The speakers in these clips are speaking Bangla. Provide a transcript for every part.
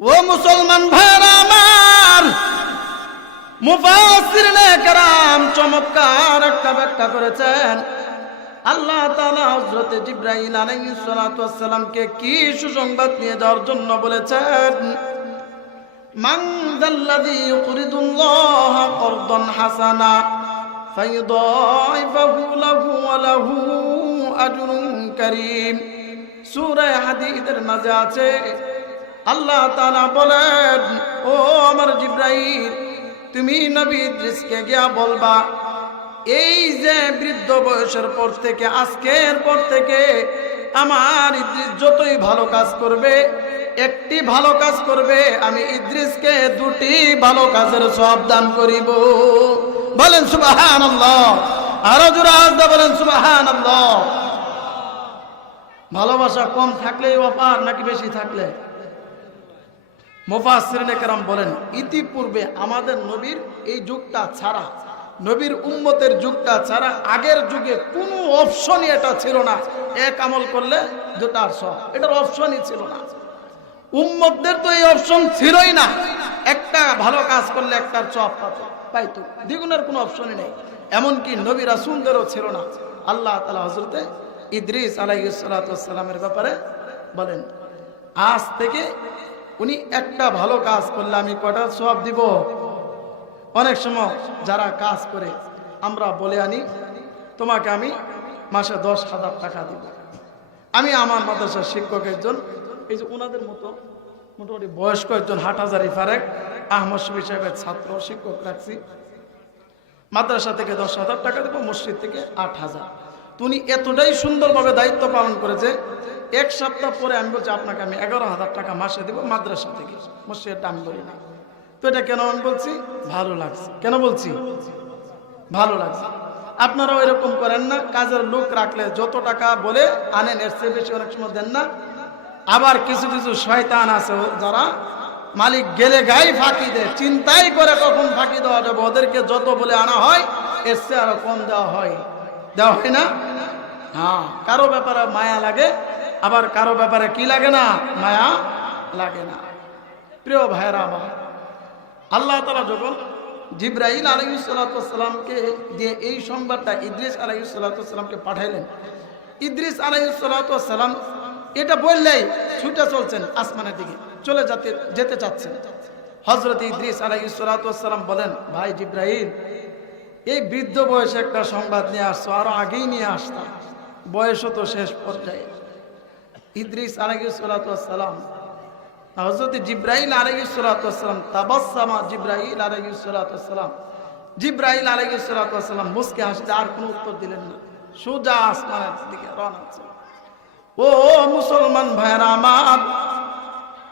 ও মুসলমান ভাইরা আমার, মুফাসসিরিনে কেরাম চমৎকার একটা ব্যাখ্যা করেছেন। আল্লাহ তাআলা হযরত জিবরাইল আলাইহিস সালাতু ওয়াস সালামকে কি সুসংবাদ নিয়ে যাওয়ার জন্য বলেছেন? মান যাল্লাযী ইউকরিদুল্লাহা করদান হাসানা ফায়ুদাইফাহু লাহু ওয়া লাহু আজরুন কারীম। সূরা হাদীদের মাঝে আছে, আল্লাহ তাআলা বলেন, ও আমার জিবরাইল, তুমি নবী ইদ্রিসকে গিয়া বলবা, এই যে বৃদ্ধ বয়সের পর থেকে, আজকের পর থেকে আমার ইদ্রিস যতই ভালো কাজ করবে, একটি ভালো কাজ করবে, আমি ইদ্রিসকে দুটি ভালো কাজের সওয়াব দান করিব। বলেন সুবহানাল্লাহ। আরো জোরে আওয়াজ দিয়ে বলেন সুবহানাল্লাহ। ভালোবাসা কম থাকলেই অপার নাকি বেশি থাকলে? মুফাসসিরিনে কেরাম বলেন, ইতিপূর্বে আমাদের নবীর এই যুগটা ছাড়া, নবীর উম্মতের যুগটা ছাড়া আগের যুগে কোনো অপশনই এটা ছিল না। এক আমল করলে দুটার সওয়াব, এটার অপশনই ছিল না। উম্মতদের তো এই অপশন ছিলই না। একটা ভালো কাজ করলে একটার সওয়াব পাইতো, দ্বিগুণের কোনো অপশনই নেই। এমনকি নবী রাসূলদেরও ছিল না। আল্লাহ তাআলা হযরতে ইদ্রিস আলাইহিস সালাতু ওয়াস সালামের ব্যাপারে বলেন, আজ থেকে উনি একটা ভালো কাজ করলে আমি কয়টা সওয়াব দিব? অনেক সময় যারা কাজ করে আমরা বলে আনি, তোমাকে আমি মাসে 10,000 টাকা দিব। আমি আমার মাদ্রাসার শিক্ষক একজন, এই যে ওনাদের মতো মোটামুটি বয়স্ক একজন হাটহাজারী ফারেক আহমদ শফি সাহেবের ছাত্র শিক্ষক রাখছি, মাদ্রাসা থেকে 10,000 টাকা দেবো, মসজিদ থেকে 8,000। তুমি এতটাই সুন্দরভাবে দায়িত্ব পালন করেছে, এক সপ্তাহ পরে আমি বলছি আপনাকে আমি 11,000 টাকা মাসে দেবো মাদ্রাসা থেকে, মসজিদটা আমি বলি না। তো এটা কেন আমি বলছি? ভালো লাগছে। কেন বলছি? ভালো লাগছে। আপনারাও এরকম করেন না? কাজের লোক রাখলে যত টাকা বলে আনেন এর চেয়ে বেশি অনেক সময় দেন না। আবার কিছু কিছু শয়তান আছে যারা মালিক গেলে গায়ে ফাঁকি দেয়, চিন্তাই করে কখন ফাঁকি দেওয়া যাবে, ওদেরকে যত বলে আনা হয় এর চেয়ে আরো কম দেওয়া হয় না? হ্যাঁ, কারো ব্যাপারে মায়া লাগে, আবার কারো ব্যাপারে কি লাগে না? মায়া লাগে না। প্রিয় ভাইরা আমার, আল্লাহ তাআলা যখন জিবরাইল আলাইহিস সালাতু ওয়াস সালামকে দিয়ে এই সংবাদটা ইদ্রিস আলাইহিস সালাতু ওয়াস সালামকে পাঠাইলেন, ইদ্রিস আলাইহিস সালাতু ওয়াস সালাম এটা বললেই ছুটে চলছেন আসমানের দিকে, চলে যেতে চাচ্ছেন। হযরত ইদ্রিস আলাইহিস সালাতু ওয়াস সালাম বলেন, ভাই জিবরাইল, এই বৃদ্ধ বয়সে একটা সংবাদ নিয়ে আসছো, আরো আগেই নিয়ে আসতাম, বয়সও তো শেষ পর্যায়ে। ইদ্রিস আলাইহিস সালাতু ওয়াস সালাম, হযরত জিবরাইল আলাইহিস সালাতু ওয়াস সালাম, তাবাসসামা জিবরাইল আলাইহিস সালাতু ওয়াস সালাম, জিবরাইল আলাইহিস সালাতু ওয়াস সালাম মুস্কে হাসতে আর কোনো উত্তর দিলেন না, সোজা আসমানের দিকে রওনা হচ্ছেন। ও মুসলমান ভাইরা আমার,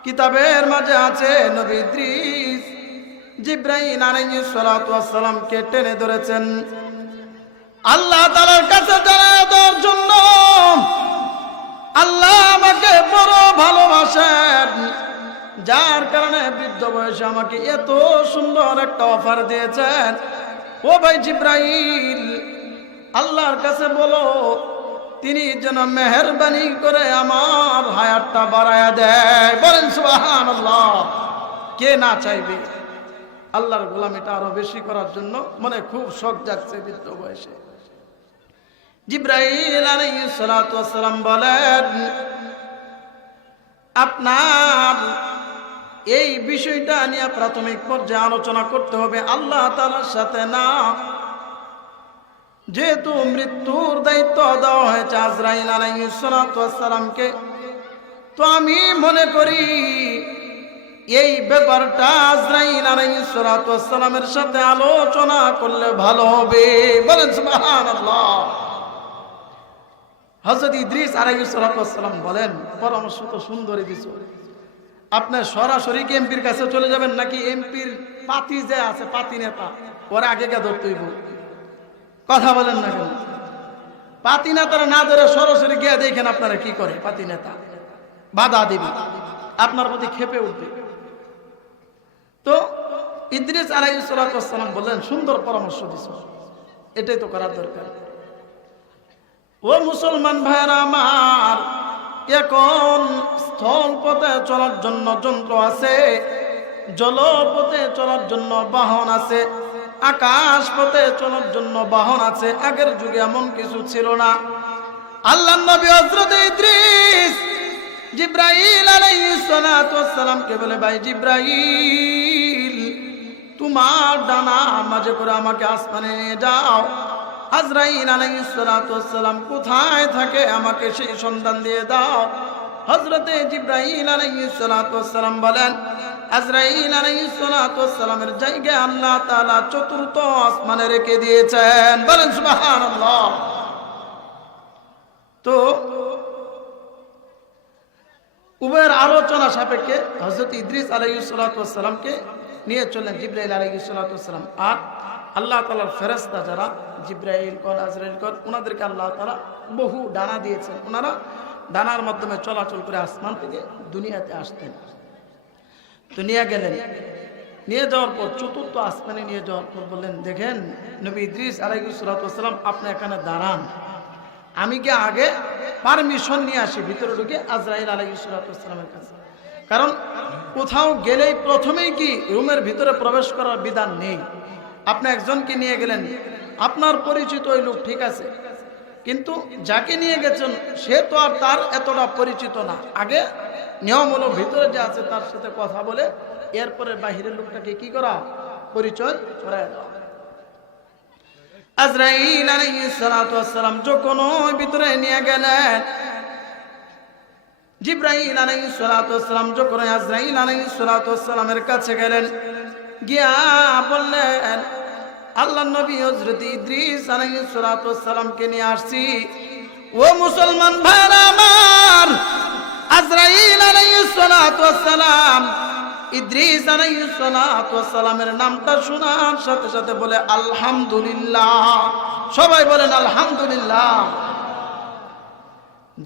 কিতাবের মাঝে আছে নবী ইদ্রিস জিবরাইল আলাইহিস সালাতু ওয়াস সালামকে টেনে ধরেছেন আল্লাহ তাআলার কাছে জানায় দেওয়ার জন্য। আল্লাহ আমাকে বড় ভালোবাসেন, যার কারণে বৃদ্ধ বয়সে আমাকে এত সুন্দর একটা অফার দিয়েছেন। ও ভাই জিবরাইল, আল্লাহর কাছে বলো তিনি যেন মেহেরবানি করে আমার হায়াতটা বাড়ায়া দেয়। বলেন সুবহানাল্লাহ। কে না চাইবে আল্লাহর গোলামিটা আরো বেশি করার জন্য? মনে খুব শখ জাগছে বৃদ্ধ বয়সে। জিবরাইল আলাইহিস সালাতু ওয়াস সালাম বলেন, আপনার এই বিষয়টা নিয়ে প্রাথমিক পর্যায়ে আলোচনা করতে হবে আল্লাহ তাআলার সাথে না। যেহেতু মৃত্যুর দায়িত্ব দেওয়া হয়েছে আজরাইল আলাইহিস সালাতু ওয়াস সালামকে, তো আমি মনে করি এই ব্যাপারটা আজরাইল আলাইহিস সালাতু ওয়াস সালামের সাথে আলোচনা করলে ভালো হবে। বলেন সুবহানাল্লাহ। হযরত ইদ্রিস আলাইহিস সালাতু ওয়াস সালাম বলেন, পরামর্শ তো সুন্দরই দিছো, আপনি সরাসরি কি এমপির কাছে চলে যাবেন, নাকি এমপির পাতি যে আছে, পাতি নেতা, ওরা আগে গিয়ে ধরতে হইব? কথা বলেন না কেন? পাতি নেতারা না ধরে সরাসরি গিয়ে দেখেন আপনারা কি করে। পাতি নেতা বাধা দিবে, আপনার প্রতি ক্ষেপে উঠবে। তো ইদ্রিস আলাইহিস সালাতু ওয়াস সালাম বললেন, সুন্দর পরামর্শ দিছো, এটাই তো করার দরকার। ও মুসলমান ভাইরা আমার, এখন স্থল পথে চলার জন্য যন্ত্র আছে, জলপথে চলার জন্য বাহন আছে, আকাশ পথে চলার জন্য বাহন আছে। আগের যুগে এমন কিছু ছিল না। আল্লাহর নবী হযরত ইদ্রিস জিব্রাইল আলাইহিস সালাতু ওয়াস সালামকে বলে, ভাই জিব্রাইল, তোমার ডানা মাঝে করে আমাকে আসমানে নিয়ে যাও। আজরাইল আলাইহিস সালাতু ওয়াস সালাম কোথায় থাকে আমাকে সেই সন্ধান দিয়ে দাও। হযরতে জিব্রাইল আলাইহিস সালাতু ওয়াস সালাম বলেন, আজরাইল আলাইহিস সালাতু ওয়াস সালামের জায়গায় আল্লাহ তাআলা চতুর্থ আসমানে রেখে দিয়েছেন। বলেন সুবহানাল্লাহ। তো উভয়ের আলোচনা সাপেক্ষে হযরত ইদ্রিস আলাইহিস সালাতু ওয়াস সালামকে নিয়ে চললেন জিব্রাইল আলাইহিস সালাতু ওয়াস সালাম। আর আল্লাহ তাআলার ফেরেশতা যারা জিব্রাইল কর আজরাইল কর, ওনাদেরকে আল্লাহ তাআলা বহু ডানা দিয়েছেন। ওনারা ডানার মাধ্যমে চলাচল করে আসমান থেকে দুনিয়াতে আসতেন। তো নিয়ে গেলেন, নিয়ে যাওয়ার পর চতুর্থ আসমানে নিয়ে যাওয়ার পর বললেন, দেখেন নবী ইদ্রিস আলাইহিস সালাতু ওয়াস সালাম, আপনি এখানে দাঁড়ান, আমি কি আগে পারমিশন নিয়ে আসি ভিতরে ঢুকে আজরাইল আলাইহিস সালাতু ওয়াস সালামের কাছে। কারণ কোথাও গেলেই প্রথমেই কি রুমের ভিতরে প্রবেশ করার বিধান নেই। আপনি একজনকে নিয়ে গেলেন, আপনার পরিচিত ওই লোক ঠিক আছে, কিন্তু যাকে নিয়ে গেছেন সে তো আর তার এতটা পরিচিত না। আগে নিয়ম হলো ভিতরে যে আছে তার সাথে কথা বলে এরপরে বাহিরের লোকটাকে কি করা, পরিচয় করায় দেওয়া। আজরাইল আলাইহিস সালাতু ওয়াস সালাম যখন ভিতরে নিয়ে গেলেন, জিব্রাইল আলাইহিস সালাতু ওয়াস সালাম যখন আজরাইল আলাইহিস সালাতু ওয়াস সালামের কাছে গেলেন, গিয়া বললেন, আল্লাহর নবী হযরত ইদ্রিস আলাইহিস সালাতু ওয়াস সালামকে নিয়ে আসছি। ও মুসলমান ভাইরা আমার, আজরাইল আলাইহিস সালাতু ওয়াস সালাম ইদ্রিস আলাইহিস সালাতু ওয়াস সালামের নামটা শোনার সাথে সাথে বলে আলহামদুলিল্লাহ। সবাই বলেন আলহামদুলিল্লাহ।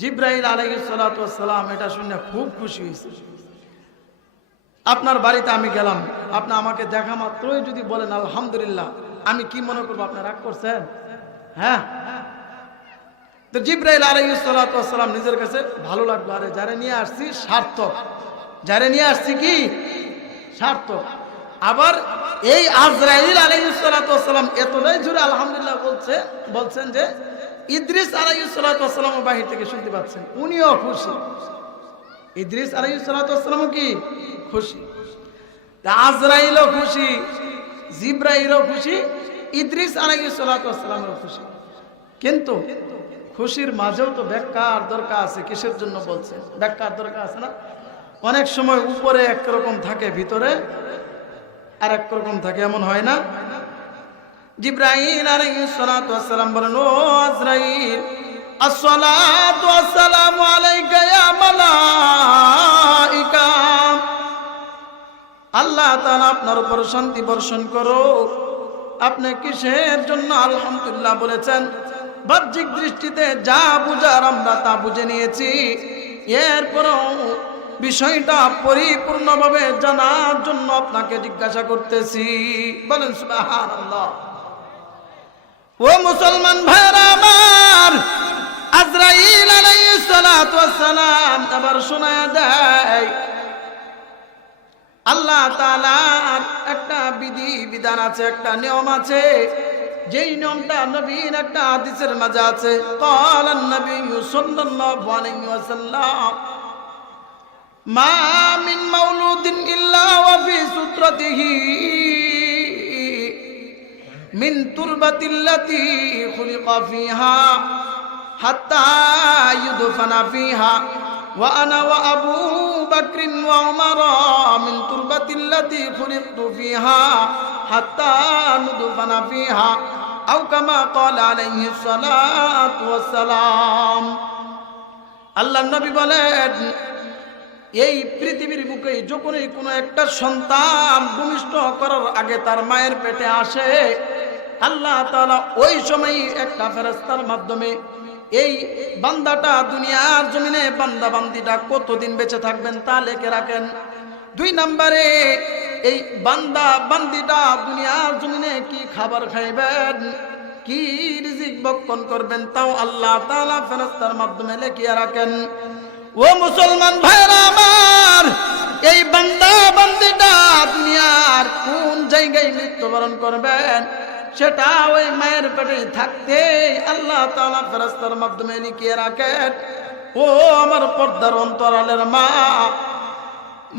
জিব্রাইল আলাইহিস সালাতু ওয়াস সালাম এটা শুনে খুব খুশি হয়েছে। আপনার বাড়িতে আমি গেলাম, আপনি আমাকে দেখা মাত্রই যদি বলেন আলহামদুলিল্লাহ, আমি কি মনে করবো? আপনি রাগ করছেন? হ্যাঁ। তো জিব্রাইল আলাইহিস সালাতু ওয়াস সালাম নিজের কাছে ভালো লাগলো, আরে যারে নিয়ে আসছি সার্থক, যারে নিয়ে আসছি কি সার্থক। আবার এই আজরাইল আলাইহিস সালাতু ওয়াস সালাম এতটাই জোরে আলহামদুলিল্লাহ বলছেন যে ইদ্রিস আলাইহিস সালাতু ওয়াস সালাম বাহির থেকে শুনতে পাচ্ছেন, উনিও খুশি। ইদ্রিস আলাইহিস সালাতু ওয়াস সালামও কি খুশি, আজরাইলও খুশি, জিব্রাইলও খুশি, ইদ্রিস আলাইহিস সালাতু ওয়াস সালামও খুশি। কিন্তু খুশির মাঝেও তো ব্যাখ্যার দরকার আছে। কিসের জন্য বলছে? ব্যাখ্যার দরকার আছে না? অনেক সময় উপরে একরকম থাকে, ভিতরে আর এক রকম থাকে, এমন হয় না? জিব্রাইল আলাইহিস সালাতু ওয়াস সালাম বলেন, ও আজরাইল, আসসালাতু ওয়াসসালামু আলাইকা ইয়া মালাইকা, আল্লাহ তাআলা আপনার উপর শান্তি বর্ষণ করো। আপনি কিসের জন্য আলহামদুলিল্লাহ বলেছেন? বাহ্যিক দৃষ্টিতে যা বুঝার আমরা তা বুঝে নিয়েছি, এরপরও বিষয়টা পরিপূর্ণভাবে জানার জন্য আপনাকে জিজ্ঞাসা করতেছি। বলেন সুবহানাল্লাহ। ও মুসলমান ভাইরা আমার, আজরাইল আলাইহিস সালাতু ওয়াস সালাম আবার শোনায়া দেয়, আল্লাহ তাআলার একটা বিধি বিধান আছে, একটা নিয়ম আছে, যেই নিয়মটা নবীর একটা হাদিসের মাঝে আছে। ক্বালান নবী সাল্লাল্লাহু আলাইহি ওয়াসাল্লাম, মা মিন মাউলুদিন ইল্লা ওয়া ফি সুত্রাতিহি মিন তুরবাতিল্লাতি খুলিকা ফিহা হাত্তা ইউদফানা ফিহা ওয়া আনা ওয়া আবু বকর ওয়া উমর মিন তুরবাতিল্লাতি খুলিকতু ফিহা হাত্তা নুদফানা ফিহা আও কামা ক্বালা আলাইহিস সালাতু ওয়াস সালাম। আল্লাহর নবী বলেন, এই পৃথিবীর বুকে যখনই কোনো একটা সন্তান ভূমিষ্ঠ করার আগে তার মায়ের পেটে আসে, আল্লাহ তাআলা ওই সময় একটা ফেরেশতার মাধ্যমে এই বান্দাটা দুনিয়ার জমিনে বান্দা বান্দিটা কতদিন বেঁচে থাকবেন তা লিখে রাখেন। 2 নম্বরে এই বান্দা বান্দিটা দুনিয়ার জমিনে কি খাবার খাইবেন, কি রিজিক ভক্ষণ করবেন তাও আল্লাহ তাআলা ফেরেশতার মাধ্যমে লিখে রাখেন। ও মুসলমান ভাইরা আমার, এই বান্দা বান্দিটা দুনিয়ার কোন জায়গায় মৃত্যুবরণ করবেন সেটা ওই মায়ের পেটে থাকতে আল্লাহ তাআলা ফেরেশতার মাধ্যমে লিখিয়ে রাখেন। ও আমার পর্দার অন্তরালের মা,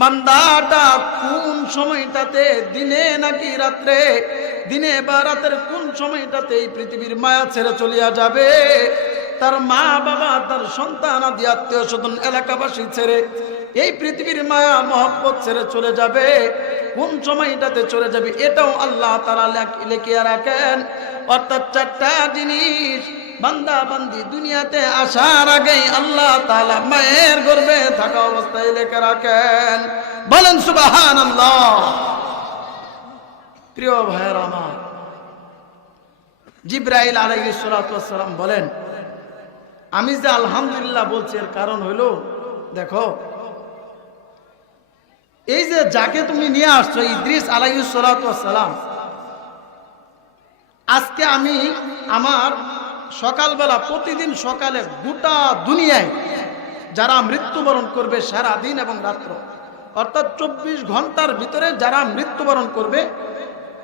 বান্দাটা কোন সময়টাতে, দিনে নাকি রাত্রে, দিনে বা রাতের কোন সময়টাতে এই পৃথিবীর মায়া ছেড়ে চলিয়া যাবে, তার মা বাবা, তার সন্তান আদি আত্মীয় স্বজন এলাকাবাসী ছেড়ে এই পৃথিবীর মায়া মহব্বত ছেড়ে চলে যাবে, কোন সময়টাতে চলে যাবে এটাও আল্লাহ তাআলা লিখিয়ে রাখেন। অর্থাৎ চারটা জিনিস বান্দা বান্দি দুনিয়াতে আসার আগেই আল্লাহ তাআলা মায়ের গর্ভে থাকা অবস্থায় লিখে রাখেন। বলেন সুবহানাল্লাহ। প্রিয় ভাইয়েরা আমার, জিবরাইল আলাইহিস সালাতু ওয়াস সালাম বলেন, আমি যে আলহামদুলিল্লাহ বলছি এর কারণ হলো, দেখো এই যে যাকে তুমি নিয়ে আসছো ইদ্রিস আলাইহিস সালাতু ওয়াস সালাম, আজকে আমি আমার সকালবেলা প্রতিদিন সকালে গোটা দুনিয়ায় যারা মৃত্যুবরণ করবে সারা দিন এবং রাত্র, অর্থাৎ 24 ঘন্টার ভিতরে যারা মৃত্যুবরণ করবে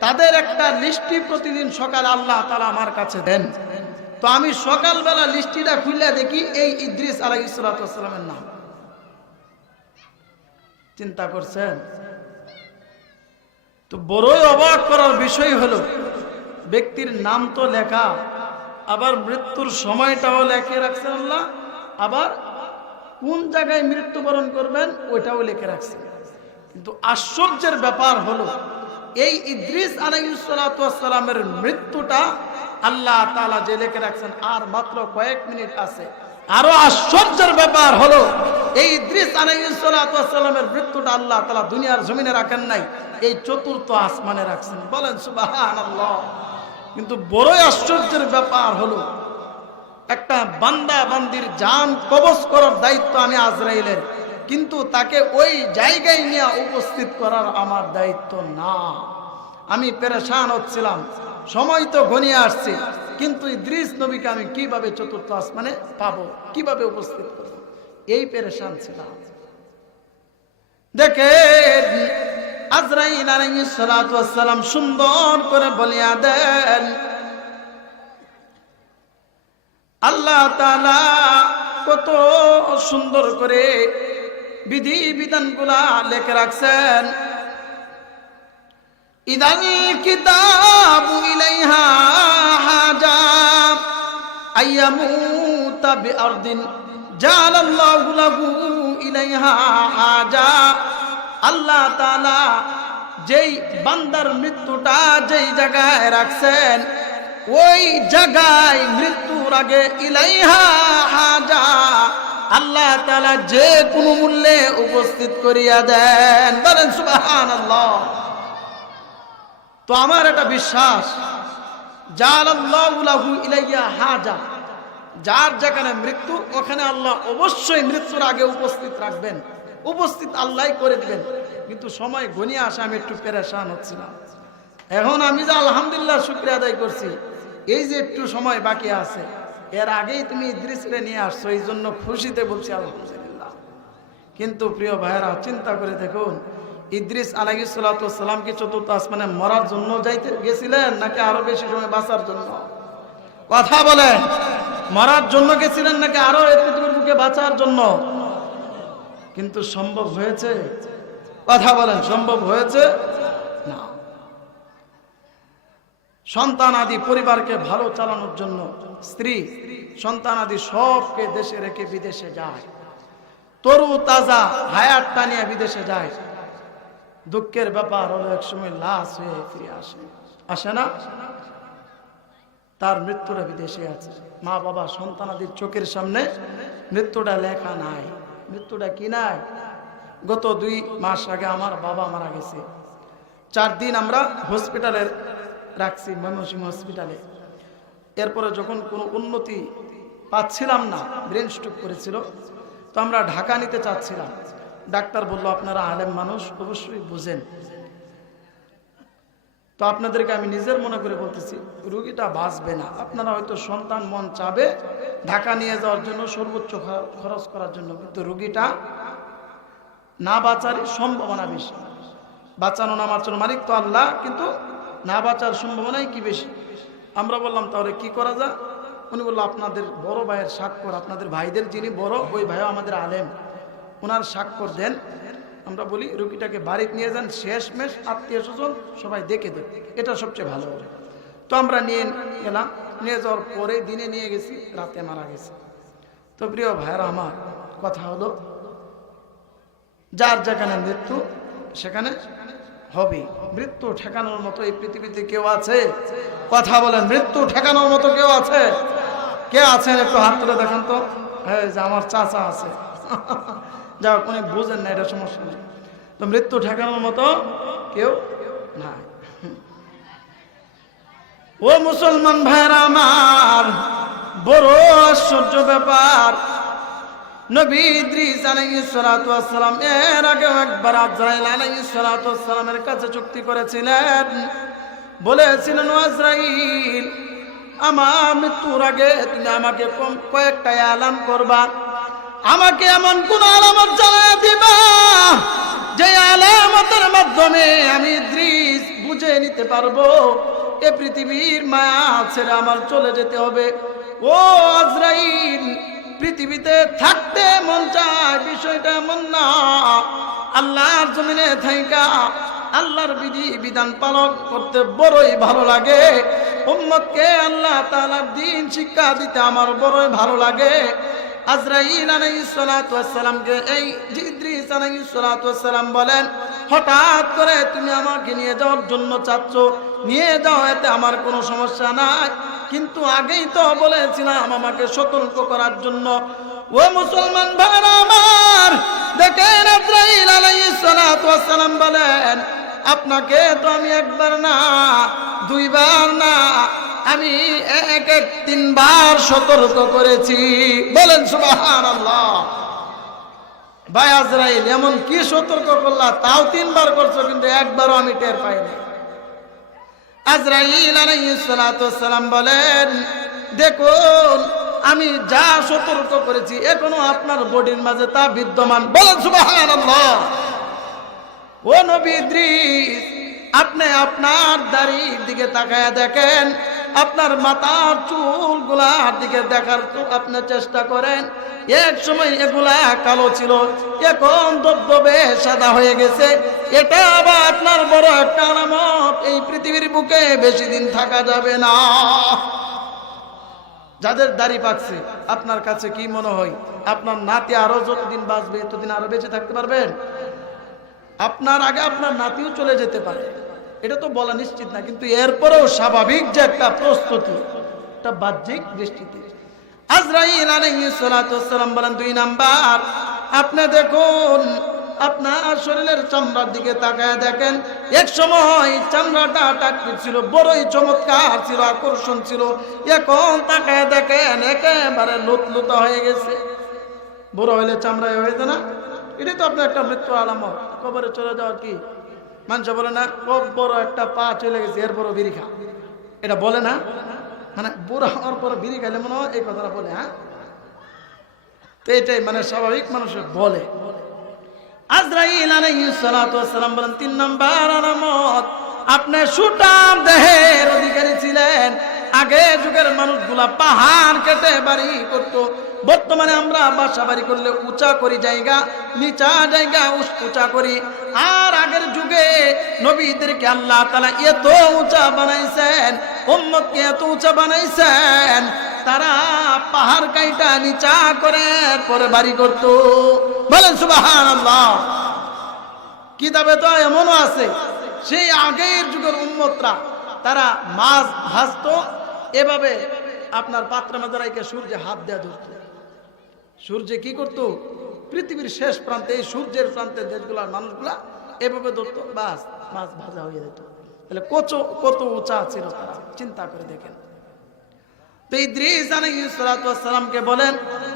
তাদের একটা লিস্টি প্রতিদিন সকালে আল্লাহ তাআলা আমার কাছে দেন। তো আমি সকালবেলা লিস্টিটা খুলে দেখি এই ইদ্রিস আলাইহিস সালাতু ওয়াস সালামের নাম। চিন্তা করছেন? তো বড়ই অবাক করার বিষয় হলো, ব্যক্তির নাম তো লেখা, আবার মৃত্যুর সময়টাও লিখে রাখছেন আল্লাহ, আবার কোন জায়গায় মৃত্যুবরণ করবেন ওইটাও লিখে রাখছেন। কিন্তু আশ্চর্যের ব্যাপার হলো, এই ইদ্রিস আলাইহিস সালাতু ওয়াস সালামের মৃত্যুটা আল্লাহ তাআলা যে লিখে রাখছেন আর মাত্র কয়েক মিনিট আছে। আরো আশ্চর্যের ব্যাপার হলো, এই ইদ্রিস আলাইহিস সালাতু ওয়াস সালামের মৃত্যুটা আল্লাহ তাআলা দুনিয়ার জমিনে রাখেন নাই, এই চতুর্থ আসমানে রাখছেন। বলেন সুবহানাল্লাহ। কিন্তু বড়ই আশ্চর্যের ব্যাপার হলো, একটা বান্দা বান্দির জান কবজ করার দায়িত্ব আমি আজরাইলের, কিন্তু তাকে ওই জায়গায় নিয়ে উপস্থিত করার আমার দায়িত্ব না। আমি পেরেশান হচ্ছিলাম, সময় তো ঘনিয়ে আসছে, কিন্তু ইদ্রিস নবীকে আমি কিভাবে চতুর্থ আসমানে পাবো, কিভাবে উপস্থিত করবো, এই পেরেশান ছিলাম। দেখেন আজরাইল আলাইহিস সালাতু ওয়াস সালাম সুন্দর করে বলিয়া দেন, আল্লাহ তাআলা কত সুন্দর করে বিধি বিধানগুলা লিখে রাখছেন। ইদাল কিতাবু ইলাইহা হাজা আইয়ামুতা বিআরদিন জালাল্লাহু লাহু ইলাইহা হাজা। আল্লাহ তাআলা যেই বান্দার মৃত্যুটা যেই জায়গায় রাখছেন, ওই জায়গায় মৃত্যুর আগে ইলাইহা হাজা আল্লাহ তাআলা যে কোনো মূল্যে উপস্থিত করিয়া দেন। বলেন সুবহানাল্লাহ। তো আমার এটা বিশ্বাস, জালাল্লাহু লাহু ইলাইহা হাজা, যার যেখানে মৃত্যু ওখানে আল্লাহ অবশ্যই মৃত্যুর আগে উপস্থিত রাখবেন, উপস্থিত আল্লাহ করে দিবেন। কিন্তু সময় ঘনিয়ে আসে, আমি একটু পেরেশান হচ্ছিলাম। এখন আমি যে আলহামদুলিল্লাহ শুকরিয়া আদায় করছি, এই যে একটু সময় বাকি আছে, এর আগেই তুমি ইদ্রিসকে নিয়ে আসছো, এই জন্য খুশিতে বলছি আলহামদুলিল্লাহ। কিন্তু প্রিয় ভাইয়েরা চিন্তা করে দেখুন, ইদ্রিস আলাইহিস সালাতু ওয়াস সালাম কি চতুর্থ আসমানে মরার জন্য যাইতে গেছিলেন নাকি আরো বেশি সময় বাঁচার জন্য? কথা বলেন, মরার জন্য গেছিলেন নাকি আরো এই পৃথিবীর বুকে বাঁচার জন্য? কিন্তু সম্ভব হয়েছে? কথা বলেন, সম্ভব হয়েছে না। সন্তান আদি পরিবারকে ভালো চালানোর জন্য স্ত্রী সন্তান আদি সবকে দেশে রেখে বিদেশে যায়, তরু তাজা হায়াতটা নিয়ে বিদেশে যায়। দুঃখের ব্যাপার হলো একসময় লাশ হয়ে ফিরে আসে, আসে না? তার মৃত্যুটা বিদেশে আছে। মা বাবা সন্তানাদির চোখের সামনে মৃত্যুটা লেখা নাই। মৃত্যুটা কি নাই? গত 2 মাস আগে আমার বাবা মারা গেছে। 4 দিন আমরা হসপিটালে রাখছি, ময়মনসিংহ হসপিটালে। এরপরে যখন কোনো উন্নতি পাচ্ছিলাম না, ব্রেন স্ট্রোক করেছিল, তো আমরা ঢাকা নিতে চাচ্ছিলাম। ডাক্তার বলল, আপনারা আলেম মানুষ, অবশ্যই বুঝেন, তো আপনাদেরকে আমি নিজের মনে করে বলতেছি, রুগীটা বাঁচবে না। আপনারা হয়তো সন্তান মন চাবে ঢাকা নিয়ে যাওয়ার জন্য, সর্বোচ্চ খরচ করার জন্য, কিন্তু রুগীটা না বাঁচারই সম্ভাবনা বেশি। বাঁচানো না বাঁচানো মালিক তো আল্লাহ, কিন্তু না বাঁচার সম্ভাবনাই কি বেশি। আমরা বললাম তাহলে কি করা যায়? উনি বললো আপনাদের বড় ভাইয়ের স্বাক্ষর, আপনাদের ভাইদের যিনি বড় ওই ভাইও আমাদের আলেম, ওনার স্বাক্ষর দেন। আমরা বলি রুগীটাকে বাড়িতে নিয়ে যান, শেষমেশ আত্মীয় স্বজন সবাই দেখে দেন, এটা সবচেয়ে ভালো হবে। তো আমরা নিয়ে গেলাম, নিয়ে যাওয়ার পরে দিনে নিয়ে গেছি, রাতে মারা গেছে। তো প্রিয় ভাইয়েরা আমার, কথা হলো যার যেখানে মৃত্যু সেখানে হবে। মৃত্যু ঠেকানোর মতো এই পৃথিবীতে কেউ আছে? কথা বলেন, মৃত্যু ঠেকানোর মতো কেউ আছে? কে আছেন একটু হাত তুলে দেখান তো। হ্যাঁ, যে আমার চাচা আছে। যাও, উনি বুঝেন না, এটা সমস্যা নেই। তো মৃত্যু ঠেকানোর মতো কেউ নাই। ও মুসলমান ভাইরা আমার, বড় আশ্চর্য ব্যাপার, নবী ইদ্রিস আলাইহিস সালাতু ওয়াস সালাম এর আগে একবার আজরাইল আলাইহিস সালাতু ওয়াস সালামের কাছে চুক্তি করেছিলেন, বলেছিলেন আজরাইল আমার মৃত্যুর আগে তুমি আমাকে কয়েকটা আলাম করবা, আমাকে এমন কোন আলামত জানায় দিবা যে আলামতের মাধ্যমে আমি ইদ্রিস বুঝে নিতে পারবো এ পৃথিবীর মায়া ছেড়ে আমার চলে যেতে হবে। ও আজরাইল, পৃথিবীতে থাকতে মন চায়, বিষয়টা এমন না। আল্লাহর জমিনে থাইকা আল্লাহর বিধি বিধান পালন করতে বড়ই ভালো লাগে। উম্মতকে আল্লাহ তাআলার দ্বীন শিক্ষা দিতে আমার বড়ই ভালো লাগে। আজরাইল আলাইহিস সালাতু ওয়াস সালামকে এই ইদ্রিস আলাইহিস সালাতু ওয়াস সালাম বলেন, হঠাৎ করে তুমি আমাকে নিয়ে যাওয়ার জন্য চাচ্ছ, নিয়ে যাও, এতে আমার কোনো সমস্যা নাই, কিন্তু আগেই তো বলেছিলাম আমাকে সতর্ক করার জন্য। ও মুসলমান ভাইরা আমার, দেখেন আজরাইল আলাইহিস সালাতু ওয়াস সালাম বলেন, আপনাকে তো আমি একবার না, দুইবার না, আমি এক তিনবার সতর্ক করেছি। বলেন সুবহানাল্লাহ। ভাই আজরাইল, এমন কি সতর্ক করলা, তাও তিনবার করছো, কিন্তু একবারও আমি টের পাইনি। আজরাইল আলাইহিস সালাতু ওয়াস সালাম বলেন, দেখুন আমি যা সতর্ক করেছি এখনো আপনার বডির মাঝে তা বিদ্যমান। বলেন সুবহানাল্লাহ। ও নবী ইদ্রিস, আপনি আপনার দাড়ির দিকে তাকায় দেখেন, আপনার মাথার চুলগুলার দিকে দেখার আপনি চেষ্টা করেন। এক সময় এগুলা কালো ছিল, এখন দবদবে সাদা হয়ে গেছে। এটা আবার আপনার বড় একটা আলামত, এই পৃথিবীর বুকে বেশি দিন থাকা যাবে না। যাদের দাড়ি পাকছে, আপনার কাছে কি মনে হয় আপনার নাতি আরো যতদিন বাঁচবে ততদিন আরো বেঁচে থাকতে পারবেন? আপনার আগে আপনার নাতিও চলে যেতে পারে, এটা তো বলা নিশ্চিত না, কিন্তু এরপরেও স্বাভাবিক যে একটা প্রস্তুতি, এটা বাহ্যিক দৃষ্টিতে। আজরাইল আলাইহিস সালাতু ওয়াস সালাম বলেন, দুই নাম্বার, আপনি দেখুন আপনার শরীরের চামড়ার দিকে তাকায় দেখেন, এক সময় চামড়াটা টাকটিক ছিল, বড়ই চমৎকার ছিল, আকর্ষণ ছিল, এখন তাকায় দেখেন একেবারে লুতলুতা হয়ে গেছে। বড় হইলে চামড়ায় হয়ে যায় না? এটাই তো আপনার একটা মৃত্যু আলামত। কবরে চলে যাওয়ার কি মানুষ বলে না, খুব বড় একটা পা চলে গেছে, এর বড় বিড়ি খা, এটা বলে না? মানে বুড়া হওয়ার পর বিড়ি খাইলে মনে হয় এই কথাটা বলে। হ্যাঁ, তো এটাই মানে স্বাভাবিক মানুষের বলে। আজরাইল আলাইহিস সালাতু ওয়াস সালাম বলেন, তিন নাম্বার আলামত, আপনি সুঠাম দেহের অধিকারী ছিলেন। আগে যুগের মানুষগুলা পাহাড় কেটে বাড়ি করতো, বর্তমানে আমরা বাসা বাড়ি করলে উঁচা করি জায়গা, নিচা জায়গা উঁচা করি। আর আগের যুগে নবীদেরকে আল্লাহ তাআলা এত উঁচা বানাইছেন, উম্মতকে এত উঁচা বানাইছেন, তারা পাহাড় কাইটা নিচা করে পরে বাড়ি করতো। বলেন সুবহানাল্লাহ। কিতাবে তো এমনও আছে, সেই আগের যুগের উম্মতরা তারা মাছ ভাজতো এভাবে, আপনার পাত্রের মধ্যে রাইখে সূর্যে হাত দেয়া ধরতো। সূর্যে কি করতো? পৃথিবীর শেষ প্রান্তে, এই সূর্যের প্রান্তে দেশগুলার মানুষগুলা এভাবে ধরতো, বাস মাছ ভাজা হয়ে যেত। তাহলে কত উঁচা ছিল তারা, চিন্তা করে দেখেন। তো ইদ্রিস আলাইহিস সালাতু ওয়াস সালামকে বলেন,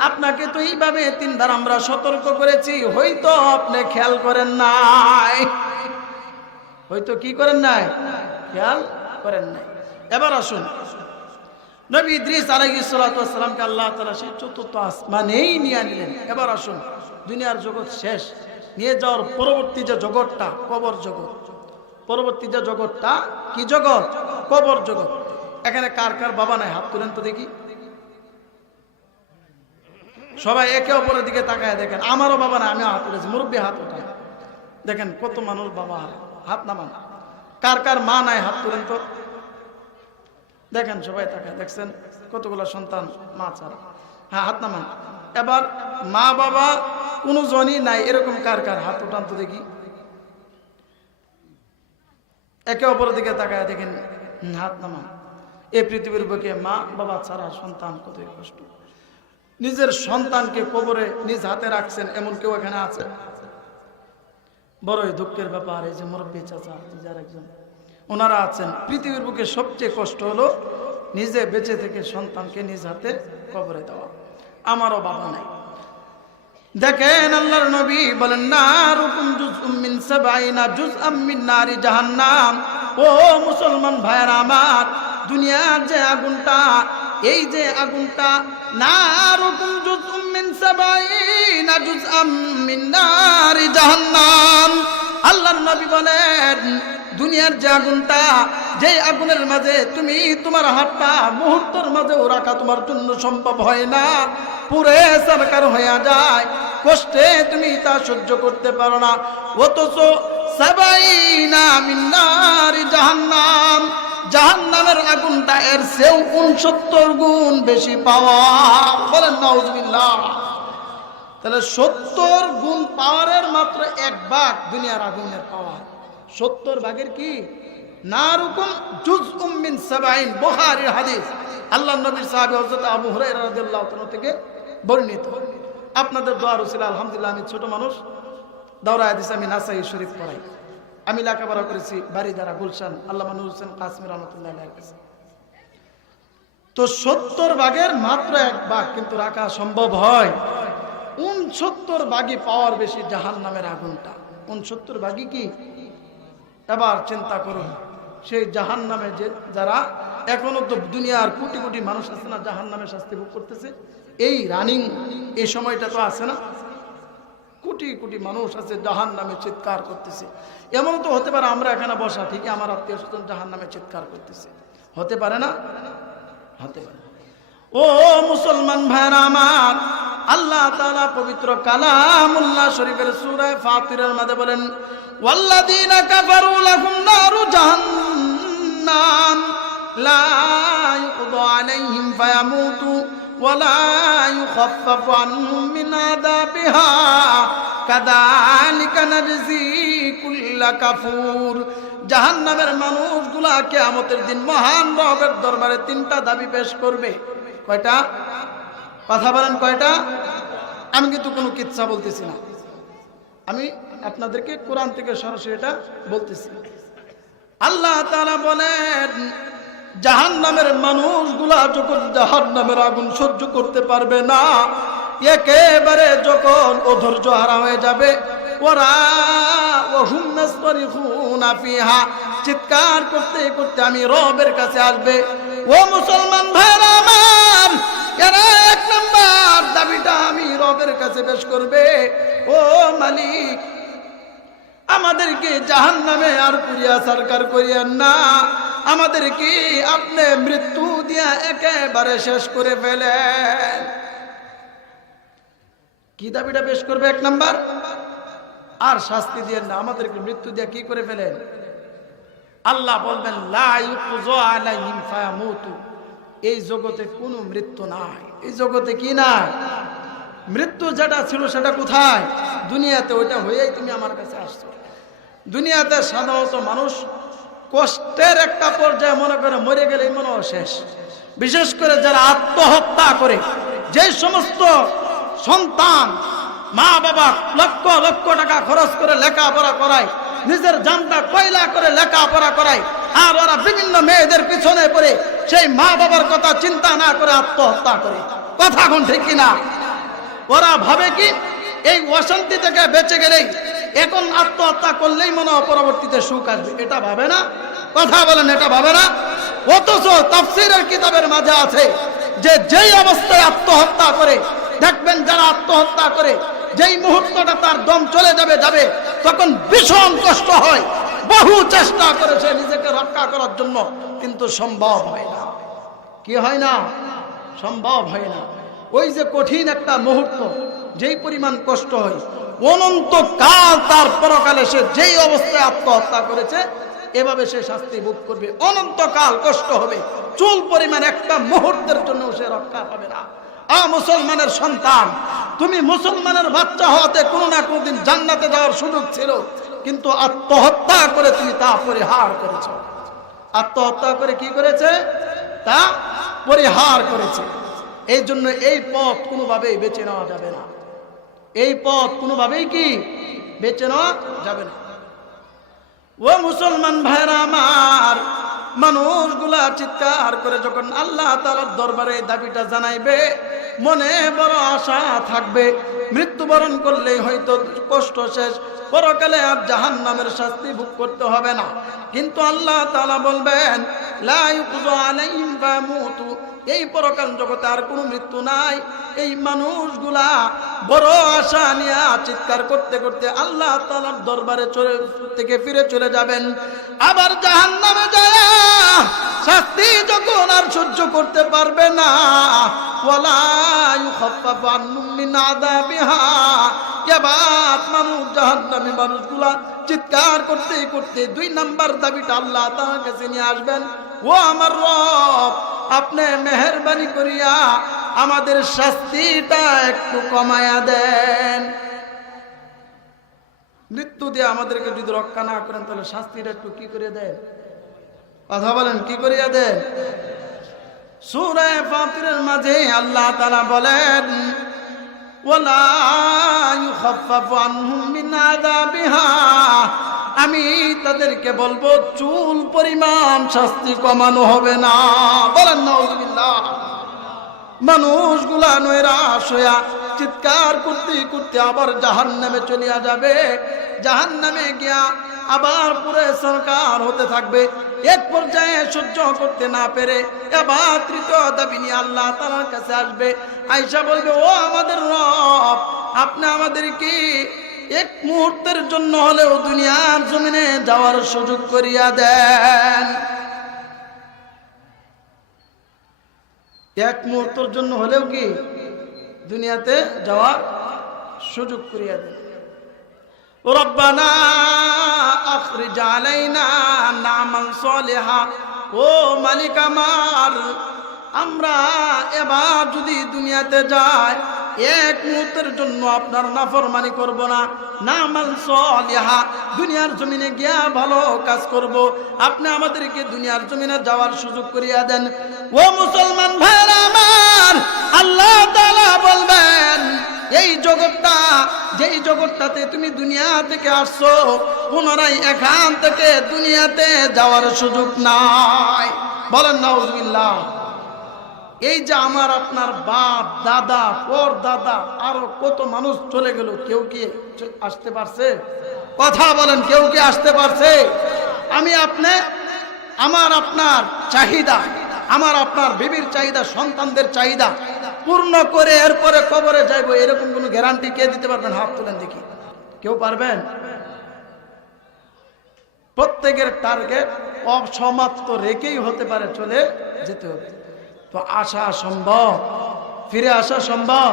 আপনাকে তো এইভাবে তিনবার আমরা সতর্ক করেছি, হয়তো আপনি খেয়াল করেন নাই, হয়তো কি করেন নাই, খেয়াল করেন নাই। এবার আসুন, নবী ইদ্রিস আলাইহিস সালাতু ওয়াস সালামকে আল্লাহ তাআলা সেই চতুর্থ আসমানেই নিয়ে নিলেন। এবার আসুন, দুনিয়ার জগৎ শেষ, নিয়ে যাওয়ার পরবর্তী যে জগৎটা কবর জগৎ, পরবর্তী যে জগৎটা কি জগৎ? কবর জগৎ। এখানে কার কার বাবা নাই হাত তুলেন তো দেখি। সবাই একে অপরের দিকে তাকায় দেখেন। আমারও বাবা নাই, আমি হাত তুলেছি, মুরব্বী হাত উঠায়। দেখেন কত মানুষ বাবা, হাত নামান। কার কার মা নাই হাত তুলেন তো দেখেন। সবাই তাকায় দেখছেন কতগুলো সন্তান মা ছাড়া। হ্যাঁ, হাত নামান। এবার মা বাবা কোনো জনই নাই এরকম কার কার হাত উঠান তো দেখি। একে অপরের দিকে তাকায় দেখেন, হাত নামান। এই পৃথিবীর বুকে মা বাবা ছাড়া সন্তান কতই কষ্ট। নিজের সন্তানকে কবরে নিজ হাতে রাখছেন এমন কেউ এখানে আছে? বড়ই দুঃখের ব্যাপার। এই যে মুরব্বী চাচা যার একজন, ওনারা আছেন। পৃথিবীর বুকে সবচেয়ে কষ্ট হলো নিজে বেঁচে থেকে সন্তানকে নিজ হাতে কবরে দেওয়া। আমারও বাবা নাই। দেখেন আল্লাহর নবী বলেন, নারুকুম জুজউম মিন সাবঈনা জুজআম মিন নারি জাহান্নাম। ও মুসলমান ভাইরা আমার, দুনিয়ার যে আগুনটা, এই যে আগুনটা, নারুকুম জুজউম মিন সাবঈনা জুজআম মিন নারি জাহান্নাম। আল্লাহর নবী বলেন, দুনিয়ার যে আগুনটা, যে আগুনের মাঝে তুমি তোমার হাতটা মুহূর্তের মাঝেও রাখা তোমার জন্য সম্ভব হয় না, পুরে সরকার হয়ে যায়, কষ্টে তুমি তা সহ্য করতে পারো না। অথচ সাবাইনা মিন নারি জাহান্নাম, জাহান্নামের আগুনটা এর চেয়েও 69 গুণ বেশি পাওয়া। বলেন নাউজুবিল্লাহ। তাহলে 70 গুণ পাওয়ারের মাত্র 1 ভাগ দুনিয়ার আগুনের পাওয়ার। 70 ভাগের কি? নারুকুম জুজউম মিন সাবঈন, বুখারীর হাদিস। আল্লাহর নবীর সাহাবী হযরত আবু হুরায়রা রাদিয়াল্লাহু তাআলা থেকে বর্ণিত। আপনাদের দোয়ার উসিলা আলহামদুলিল্লাহ, আমি ছোট মানুষ, দাওরা হাদিস আমি নাসাই শরীফ পড়াই। আমি লেখাপড়া করেছি বাড়িধারা গুলশান আল্লামা নুরুল হোসেন কাসমি রাহমাতুল্লাহ আলাইহির কাছে। তো 70 ভাগের মাত্র 1 ভাগ কিন্তু রাখা সম্ভব হয়। 69 ভাগই পাওয়ার বেশি জাহান্নামের আগুনটা। 69 ভাগই কি? এবার চিন্তা করুন, সেই জাহান্নামে যে যারা এখনো তো দুনিয়ার কোটি কোটি মানুষ আছে না জাহান্নামে শাস্তি ভোগ করতেছে, এই রানিং এই সময়টা তো আছে না, কোটি কোটি মানুষ আছে জাহান্নামে চিৎকার করতেছে। এমন তো হতে পারে আমরা এখানে বসা ঠিকই আমার আত্মীয় স্বজন জাহান্নামে চিৎকার করতেছে, হতে পারে না? হতে পারে। ও মুসলমান ভাইরা আমার, আল্লাহ তাআলা পবিত্র কালামুল্লাহ শরীফের সূরা ফাতিরের মধ্যে বলেন, ওয়াল্লাযীনা কাফারু লাহুম নারু জাহান্নাম লা ইউকদা আলাইহিম ফায়ামুতু ওয়া লা ইউখাফফাফু আনহুম মিন আযাবিহা কাযালিকা নাজজি কুল্লা কাফুর। জাহান্নামের মানুষগুলা কিয়ামতের দিন মহান রবের দরবারে 3টা দাবি পেশ করবে। কয়টা? কথা বলেন কয়টা? আমি কিন্তু কোনো কিচ্ছা বলতেছি না, আমি আপনাদেরকে কোরআন থেকে সরাসরি এটা বলতেছি। আল্লাহ তাআলা বলেন, জাহান্নামের মানুষগুলা যখন জাহান্নামের আগুন সহ্য করতে পারবে না, একেবারে যখন অধৈর্য হারা হয়ে যাবে, ওরা ওহুম নাসরিখুনা ফিহা, চিৎকার করতে করতে আমি রবের কাছে আসবে। ও মুসলমান ভাইরা আমার, এরা 1 নাম্বার দাবিটা আমি রবের কাছে পেশ করবে, ও মালিক আমাদেরকে জাহান্নামে আর পুরিয়া সরকার করিয়েন না, আমাদেরকে আপনি মৃত্যু দিয়া একেবারে শেষ করে ফেলেন। কি দাবিটা পেশ করবে? 1 নাম্বার, আর শাস্তি দিয়েন না, আমাদেরকে মৃত্যু দিয়া কি করে ফেলেন। আল্লাহ বলবেন, লা ইউকযা আলাইহিম ফায়ামুতু, এই জগতে কোনো মৃত্যু নাই। এই জগতে কি নাই? মৃত্যু যেটা ছিল সেটা কোথায়? দুনিয়াতে। ওইটা হয়েই তুমি আমার কাছে আসছো। দুনিয়াতে সাধারণত মানুষ কষ্টের একটা পর্যায়ে মনে করে মরে গেলেই মনে হয় শেষ। বিশেষ করে যারা আত্মহত্যা করে, যে সমস্ত সন্তান মা বাবা লক্ষ লক্ষ টাকা খরচ করে লেখাপড়া করায়, নিজের জানটা কয়লা করে লেখাপড়া করায়, আর ওরা বিভিন্ন মেয়েদের পিছনে পড়ে সেই মা বাবার কথা চিন্তা না করে আত্মহত্যা করে। কথা কোন ঠিক কিনা? ওরা ভাবে কি এই অশান্তি থেকে বেঁচে গেলেই এখন আত্মহত্যা করলেই মনে হয় পরবর্তীতে সুখ আসবে, এটা ভাবে না? কথা বলেন, এটা ভাবে না? অথচ তাফসীরের কিতাবের মাঝে আছে যে যেই অবস্থায় আত্মহত্যা করে, দেখবেন যারা আত্মহত্যা করে যেই মুহূর্তটা তার দম চলে যাবে তখন ভীষণ কষ্ট হয়, বহু চেষ্টা করেছে নিজেকে রক্ষা করার জন্য, কিন্তু সম্ভব হয় না। কি হয় না? সম্ভব হয় না। ওই যে কঠিন একটা মুহূর্ত, যেই পরিমাণ কষ্ট হয়, অনন্তকাল তার পরকালে সে যেই অবস্থায় আত্মহত্যা করেছে এভাবে সে শাস্তি ভোগ করবে, অনন্তকাল কষ্ট হবে, চুল পরিমাণ একটা মুহূর্তের জন্য সে রক্ষা পাবে না। মুসলমানের সন্তান, তুমি মুসলমানের বাচ্চা হওয়াতে কোনো না কোনোদিন জান্নাতে যাওয়ার সুযোগ ছিল, কিন্তু আত্মহত্যা করে তুমি তা পরিহার করেছো। আত্মহত্যা করে কি করেছে? তা পরিহার করেছে। এই জন্য এই পথ কোনোভাবেই বেছে নেওয়া যাবে না, এই পথ কোনোভাবেই কি বেছে নেওয়া যাবে না। ও মুসলমান ভাইরা আমার, মানুষগুলা চিৎকার করে যখন আল্লাহ তাআলার দরবারে দাবিটা জানাইবে, মনে বড় আশা থাকবে, মৃত্যুবরণ করলেই হয়তো কষ্ট শেষ, পরকালে আর জাহান্নামের শাস্তি ভোগ করতে হবে না। কিন্তু আল্লাহ তাআলা বলবেন লা ইউকযা আলাইহিম ফায়ামুতু, এই পরকাল জগতে আর কোনো মৃত্যু নাই। এই মানুষগুলা বড় আশা নিয়ে চিৎকার করতে করতে আল্লাহ তাআলার দরবারে থেকে ফিরে চলে যাবেন। আবার জাহান্নামে যায় শাস্তি যখন আর সহ্য করতে পারবে না, ওয়ালা ইউখাফফাফু আনহুম মিন আযাবিহা, এবার মানুষ জাহান্নামী মানুষগুলা চিৎকার করতে করতে 2 নাম্বার দাবিটা আল্লাহ তাআলার কাছে নিয়ে আসবেন, ও আমার রব, আপনি মেহেরবানি করিয়া আমাদের শাস্তিটা একটু কমায়া দেন। মৃত্যু দিয়ে আমাদেরকে যদি রক্ষা না করেন তাহলে শাস্তিটা একটু কি করে দেন? কথা বলেন, কি করিয়া দেন? সূরা ফাতিরের মাঝে আল্লাহ তাআলা বলেন ওয়ালা ইউখাফফাফু আনহুম মিন আযাবিহা, আমি তাদেরকে বলবো চুল পরিমাণ শাস্তি কমানো হবে না। বলেন নাউযুবিল্লাহ। মানুষগুলা নৈরাশ হইয়া চিৎকার করতে করতে আবার জাহান্নামে চলিয়া যাবে। জাহান্নামে গিয়া আবার পুরে সরকার হতে থাকবে। এক পর্যায়ে সহ্য করতে না পেরে এবার তৃতীয় দাবি নিয়ে আল্লাহ তাআলার কাছে আসবে। আয়েশা বলবে, ও আমাদের রব, আপনি আমাদেরকে এক মুহূর্তের জন্য হলেও দুনিয়ার জমিনে যাওয়ার সুযোগ করিয়া দেন। এক মুহূর্তের জন্য হলেও কি দুনিয়াতে যাওয়ার সুযোগ করিয়া দেন। রব্বানা আখরিজ আলাইনা না'মাল সালিহা, ও মালিক আমার, আমরা এবার যদি দুনিয়াতে যাই এক মুহূর্তের জন্য আপনার নাফরমানি করব না, না'মাল সালিহা, দুনিয়ার জমিনে গিয়া ভালো কাজ করব, আপনি আমাদেরকে দুনিয়ার জমিনে যাওয়ার সুযোগ করিয়া দেন। ও মুসলমান ভাইরা আমার, আল্লাহ তাআলা বলবেন এই জগৎটা, যেই জগৎটাতে তুমি দুনিয়া থেকে আসছো, পুনরায় এখান থেকে দুনিয়াতে যাওয়ার সুযোগ নাই। বলেন নাউযুবিল্লাহ। এই যে আমার আপনার বাপ দাদা পর দাদা আরো কত মানুষ চলে গেল, কেউ কি আসতে পারছে? কথা বলেন, কেউ কি আসতে পারছে? আমি আপনি, আমার আপনার চাহিদা, আমার আপনার বিবির চাহিদা, সন্তানদের চাহিদা পূর্ণ করে এরপরে কবরে যাইবো, এরকম কোন গ্যারান্টি কে দিতে পারবেন? হাত তুলেন দেখি, কেউ পারবেন? প্রত্যেকের টার্গেট অসমাপ্ত রেখেই হতে পারে চলে যেতে হবে। তো আসা সম্ভব, ফিরে আসা সম্ভব?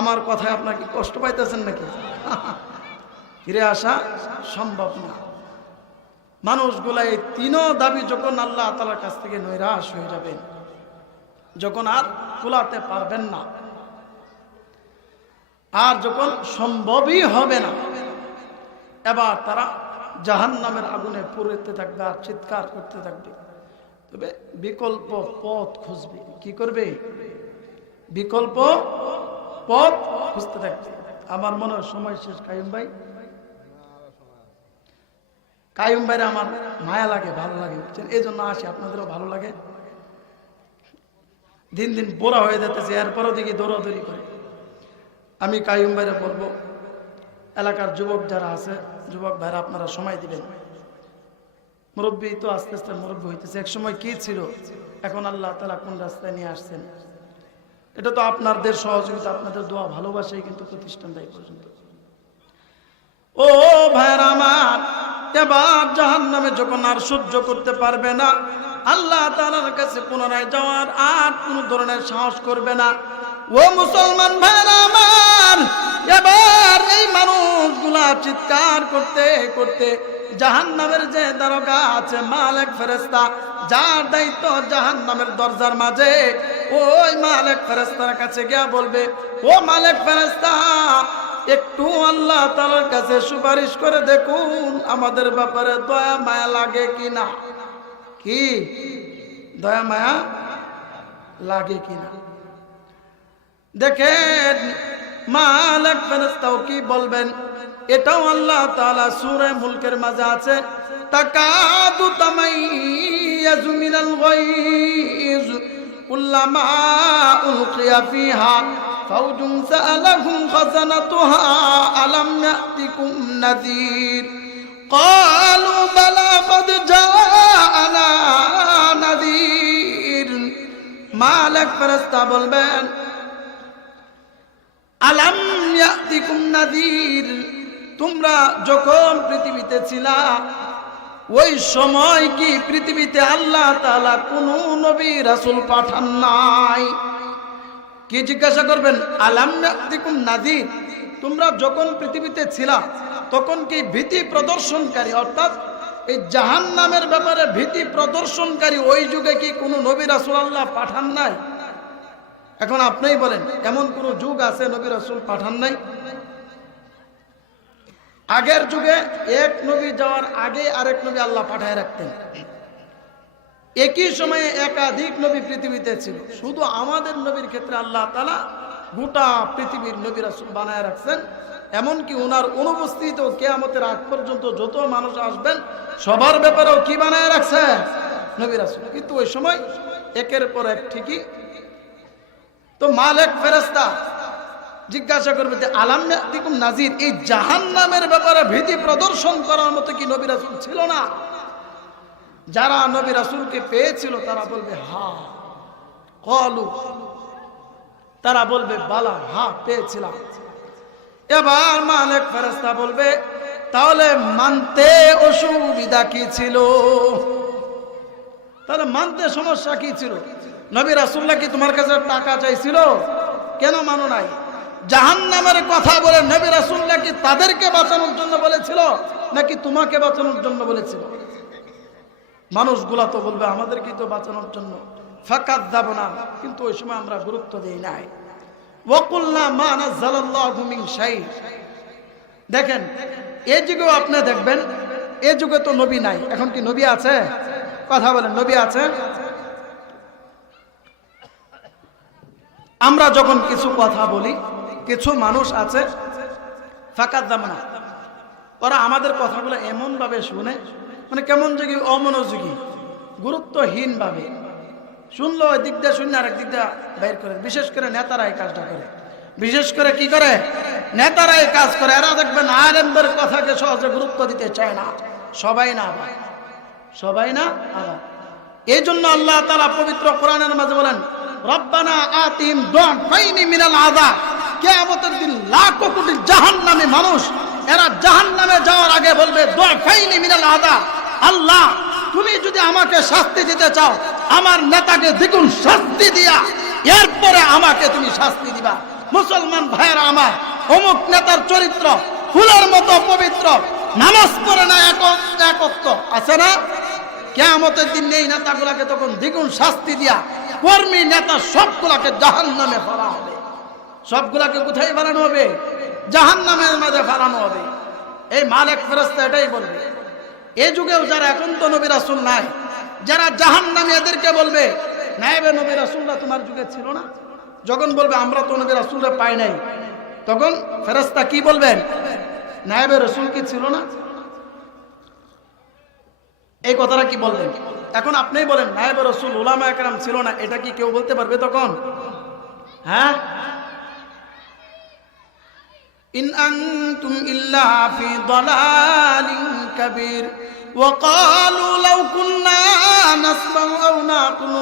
আমার কথায় আপনার কি কষ্ট পাইতেছেন নাকি? ফিরে আসা সম্ভব না। মানুষগুলা এই 3 দাবি যখন আল্লাহ তাআলার কাছ থেকে নৈরাশ হয়ে যাবেন, যখন আর কুলাতে পারবেন না, আর যখন সম্ভবই হবে না, এবার তারা জাহান্নামের আগুনে পুড়তে থাকবে আর চিৎকার করতে থাকবে। তবে বিকল্প পথ খুঁজবে। কি করবে? বিকল্প পথ খুঁজতে থাকবে। আমার মনে হয় সময় শেষ। কাইয়ুম ভাইরা আমার মায়া লাগে, ভালো লাগে, বুঝছেন? এই জন্য আসি, আপনাদেরও ভালো লাগে। দিন দিন বোরা হয়ে যেতেছে, এরপরও দেখি দৌড়াদৌড়ি করে। আমি কাইয়ুম ভাইরা বলবো, এলাকার যুবক যারা আছে, যুবক ভাইরা আপনারা সময় দিবেন। মুরব্বী তো আস্তে আস্তে মুরব্বী হইতেছে, এক সময় কি ছিল, এখন আল্লাহ তাআলা কোন রাস্তায় নিয়ে আসছেন, এটা তো আপনাদের সহযোগিতা, আপনাদের দোয়া ভালোবাসাই কিন্তু প্রতিষ্ঠান দেয় পর্যন্ত। ও ভাইরা আমার, এবার জাহান্নামে যখন আর সহ্য করতে পারবে না, আল্লাহ তাআলার কাছে পুনরায় যাওয়ার আর কোন ধরনের সাহস করবে না। ও মুসলমান ভাইরা আমার, এবার এই মানুষগুলা চিৎকার করতে করতে জাহান্নামের যে দারোগা আছে, মালিক ফেরেশতা, যার দায়িত্ব জাহান্নামের দরজার মাঝে, ওই মালিক ফেরেশতার কাছে গিয়া বলবে, ও মালিক ফেরেশতা, একটু আল্লাহ তাআলার কাছে সুপারিশ করে দেখুন আমাদের ব্যাপারে দয়া মায়া লাগে কিনা। কি দয়া মায়া লাগে কিনা দেখেন। মালিক ফেরেশতাও কি বলবেন, এটাও আল্লাহ তাআলা সূরা মুলকের মাঝে আছে, তাকাদু তামাইয়াজু মিনাল গায়জ কুল্লামা উলকিয়া ফিহা ফাওজুন সাআলাহুম খাযানাতুহা আলাম ইয়াতিকুম নাযীর ক্বালু বালা ক্বাদ জাআনা নাযীর। মালিক ফেরেশতা বলবেন, আলাম ইয়াতিকুম নাযীর, তোমরা যখন পৃথিবীতে ছিলা ওই সময় কি পৃথিবীতে আল্লাহ তাআলা কোন নবী রাসূল পাঠান নাই? কি জিজ্ঞাসা করবেন, আলাম ইয়াতিকুম নাযীর, তোমরা যখন পৃথিবীতে ছিলা তখন কি ভীতি প্রদর্শনকারী, অর্থাৎ এই জাহান্নামের ব্যাপারে ভীতি প্রদর্শনকারী ওই যুগে কি কোনো নবী রাসূল আল্লাহ পাঠান নাই? এখন আপনিই বলেন, এমন কোন যুগ আছে নবী রাসূল পাঠান নাই? আগের যুগে এক নবী যাওয়ার আগে আরেক নবী আল্লাহ পাঠায় রাখতেন, একই সময়ে একাধিক নবী পৃথিবীতে ছিল। শুধু আমাদের নবীর ক্ষেত্রে আল্লাহ তাআলা গোটা পৃথিবীর নবী রাসূল বানায় রাখছেন, এমনকি ওনার অনুপস্থিতিতেও কিয়ামতের আগ পর্যন্ত যত মানুষ আসবেন সবার ব্যাপারেও কি বানায় রাখছেন, নবী রাসূল। কিন্তু ওই সময় একের পর এক ঠিকই। তো মালিক ফেরেশতা জিজ্ঞাসা করবে যে আলাম ইয়াতিকুম নাযীর, এই জাহান্নামের ব্যাপারে ভীতি প্রদর্শন করার মতো কি নবী রাসূল ছিল না? যারা নবী রাসূলকে পেয়েছিল তারা বলবে হ্যাঁ, ক্বালু, তারা বলবে বালা, হ্যাঁ পেয়েছিলাম। এবার মালিক ফেরেশতা বলবে, তাহলে মানতে অসুবিধা কি ছিল? তাহলে মানতে সমস্যা কি ছিল? নবী রাসূলুল্লাহ কি তোমার কাছে টাকা চাইছিল? কেন মানো নাই? জাহান্নামের কথা বলে নবী রাসূলুল্লাহ কি তাদেরকে বাঁচানোর জন্য বলেছিল নাকি তোমাকে বাঁচানোর জন্য বলেছিল? মানুষগুলা তো বলবে আমাদেরকে তো বাঁচানোর জন্য। ফাকাযযাবনা, কিন্তু ওই সময় আমরা গুরুত্ব দেই নাই। ওয়া কুলনা মা নাযালাল্লাহু মিন শাই। দেখেন এই যুগেও আপনি দেখবেন, এই যুগে তো নবী নাই, এখন কি নবী আছে? কথা বলেন, নবী আছে? আমরা যখন কিছু কথা বলি, কিছু মানুষ আছে ফাকাযযাবনা, ওরা আমাদের কথাগুলো এমন ভাবে শুনে, মানে কেমন যোগী, অমনোযোগী, গুরুত্বহীন ভাবে শুনলো, ওই দিক দিয়ে শুনে আরেক দিক দিয়ে বাইর করে। বিশেষ করে নেতারা এই কাজটা করে, বিশেষ করে কি করে নেতারা এই কাজ করে। এরা দেখবেন আলেমদের কথাকে সহজে গুরুত্ব দিতে চায় না, সবাই না আবার, সবাই না আবার। এই জন্য আল্লাহ তাআলা পবিত্র কোরআনের মাঝে বলেন, রব্বানা আতিহিম দুআফাইনি মিনাল আযাব। কিয়ামতের দিন লাখো কোটি জাহান্নামী মানুষ, এরা জাহান্নামে যাওয়ার আগে বলবে দুআফাইনি মিনাল আযাব, আল্লাহ তুমি যদি আমাকে শাস্তি দিতে চাও, আমার নেতাকে দ্বিগুণ শাস্তি দিয়া এরপরে আমাকে তুমি শাস্তি দিবা। মুসলমান ভাইয়েরা আমার, অমুক নেতার চরিত্র ফুলের মতো পবিত্র, নামাজ পড়ে না, একত্ব আছে না, কিয়ামতের দিন এই নেতাগুলাকে তখন দ্বিগুণ শাস্তি দিয়া কর্মী নেতা সবগুলাকে জাহান্নামে ফেলা হবে। সবগুলাকে কোথায় ফেলানো হবে? জাহান্নামের মাঝে ফেলানো হবে। এই মালিক ফেরেশতা এটাই বলবে। এই যুগেও যারা, এখন তো নবী রাসূল নাই, যারা জাহান্নামী এদেরকে বলবে, নায়েবে নবী রাসূলরা তোমার যুগে ছিল না? যখন বলবে আমরা তো নবী রাসূলরা পাই নাই, তখন ফেরেশতা কি বলবেন? নায়েবে রাসূল কি ছিল না? এই কথাটা কি বলবেন? এখন আপনিই বলেন নায়েবে রাসূল উলামায়ে কেরাম ছিল না, এটা কি কেউ বলতে পারবে তখন? হ্যাঁ, ইন আনতুম ইল্লা ফি দালালিন কাবীর ওয়া ক্বালু লাউ কুন্না নাসমাউ আও নাকুলু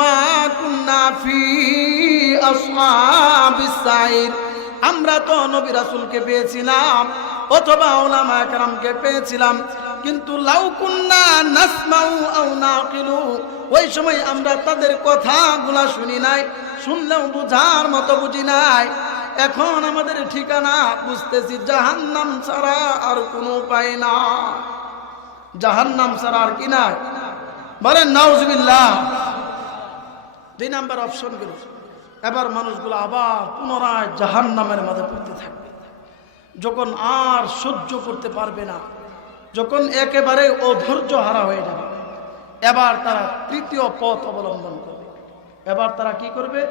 মা কুন্না ফি আসহাবিস সাইর। আমরা তো নবী রাসূলকে পেয়েছিলাম অথবা উলামায়ে কেরামকে পেয়েছিলাম, কিন্তু লাউ কুন্না নাসমাউ আও নাকিলু, ওই সময় আমরা তাদের কথাগুলা শুনি নাই, শুনলেও বুঝার মতো বুঝি নাই। এখন আমাদের ঠিকানা বুঝতেছি জাহান্নাম ছাড়া আর কোনো উপায় না। জাহান্নাম ছাড়া আর কি নাই? বলেন নাউজুবিল্লাহ। 2 নাম্বার অপশন গুলো, এবার মানুষগুলো আবার পুনরায় জাহান্নামের মধ্যে পড়তে থাকবে। যখন আর সহ্য করতে পারবে না, যখন একেবারে অধৈর্য হারা হয়ে যাবে, এবার তারা তৃতীয় পথ অবলম্বন করবে। এবার তারা কি করবে?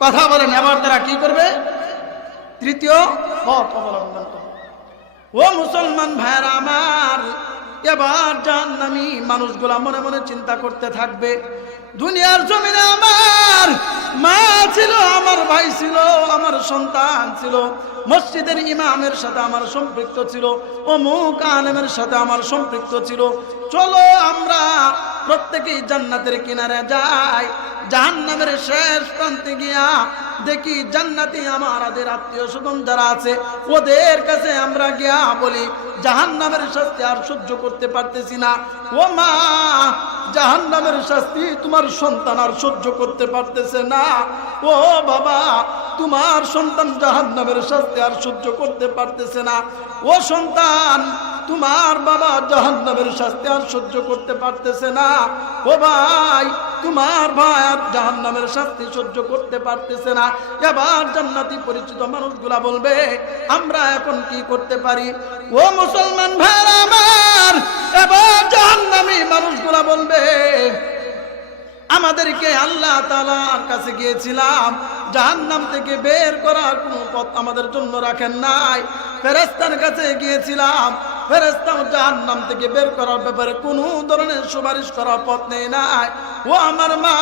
কথা বলেন, এবার তারা কি করবে? তৃতীয় পথ অবলম্বন করবে। ও মুসলমান ভাইরা আমার, এবার জাহান্নামী মানুষগুলা মনে মনে চিন্তা করতে থাকবে, দুনিয়ার জমিনে আমার মা ছিল, আমার ভাই ছিল, আমার সন্তান ছিল, মসজিদের ইমামের সাথে আমার সম্পৃক্ত ছিল, অমুক আলেমের সাথে আমার সম্পৃক্ত ছিল, চলো আমরা প্রত্যেকেই জান্নাতের কিনারে যাই। জাহান্নামের শেষ প্রান্তে গিয়া দেখি জান্নাতি আমাদের আত্মীয় স্বজন যারা আছে ওদের কাছে আমরা গিয়া বলি, জাহান্নামের শাস্তি আর সহ্য করতে পারতেছি না। ও মা, জাহান্নামের শাস্তি তোমার সন্তান আর সহ্য করতে পারতেছে না। ও বাবা, তোমার সন্তান জাহান্নামের শাস্তি আর সহ্য করতে পারতেছে না। ও সন্তান, তোমার বাবা জাহান্নামের শাস্তি আর সহ্য করতে পারতেছে না। ও ভাই, তোমার ভাই আর জাহান্নামের শাস্তি সহ্য করতে পারতেছে না। এবার জান্নাতি পরিচিত মানুষগুলা বলবে, আমরা এখন কি করতে পারি? ও মুসলমান ভাইরা আমার, এবার জাহান্নামী মানুষগুলা বলবে, আমাদেরকে আল্লাহ তাআলার কাছে গিয়েছিলাম, জাহান্নাম থেকে বের করার কোনো পথ আমাদের জন্য রাখেন নাই। ফেরেশতার কাছে গিয়েছিলাম, ফেরেশতাও জাহান্নাম থেকে বের করার ব্যাপারে কোনো ধরনের সুপারিশ করার পথ নেই নাই। ও আমার মা,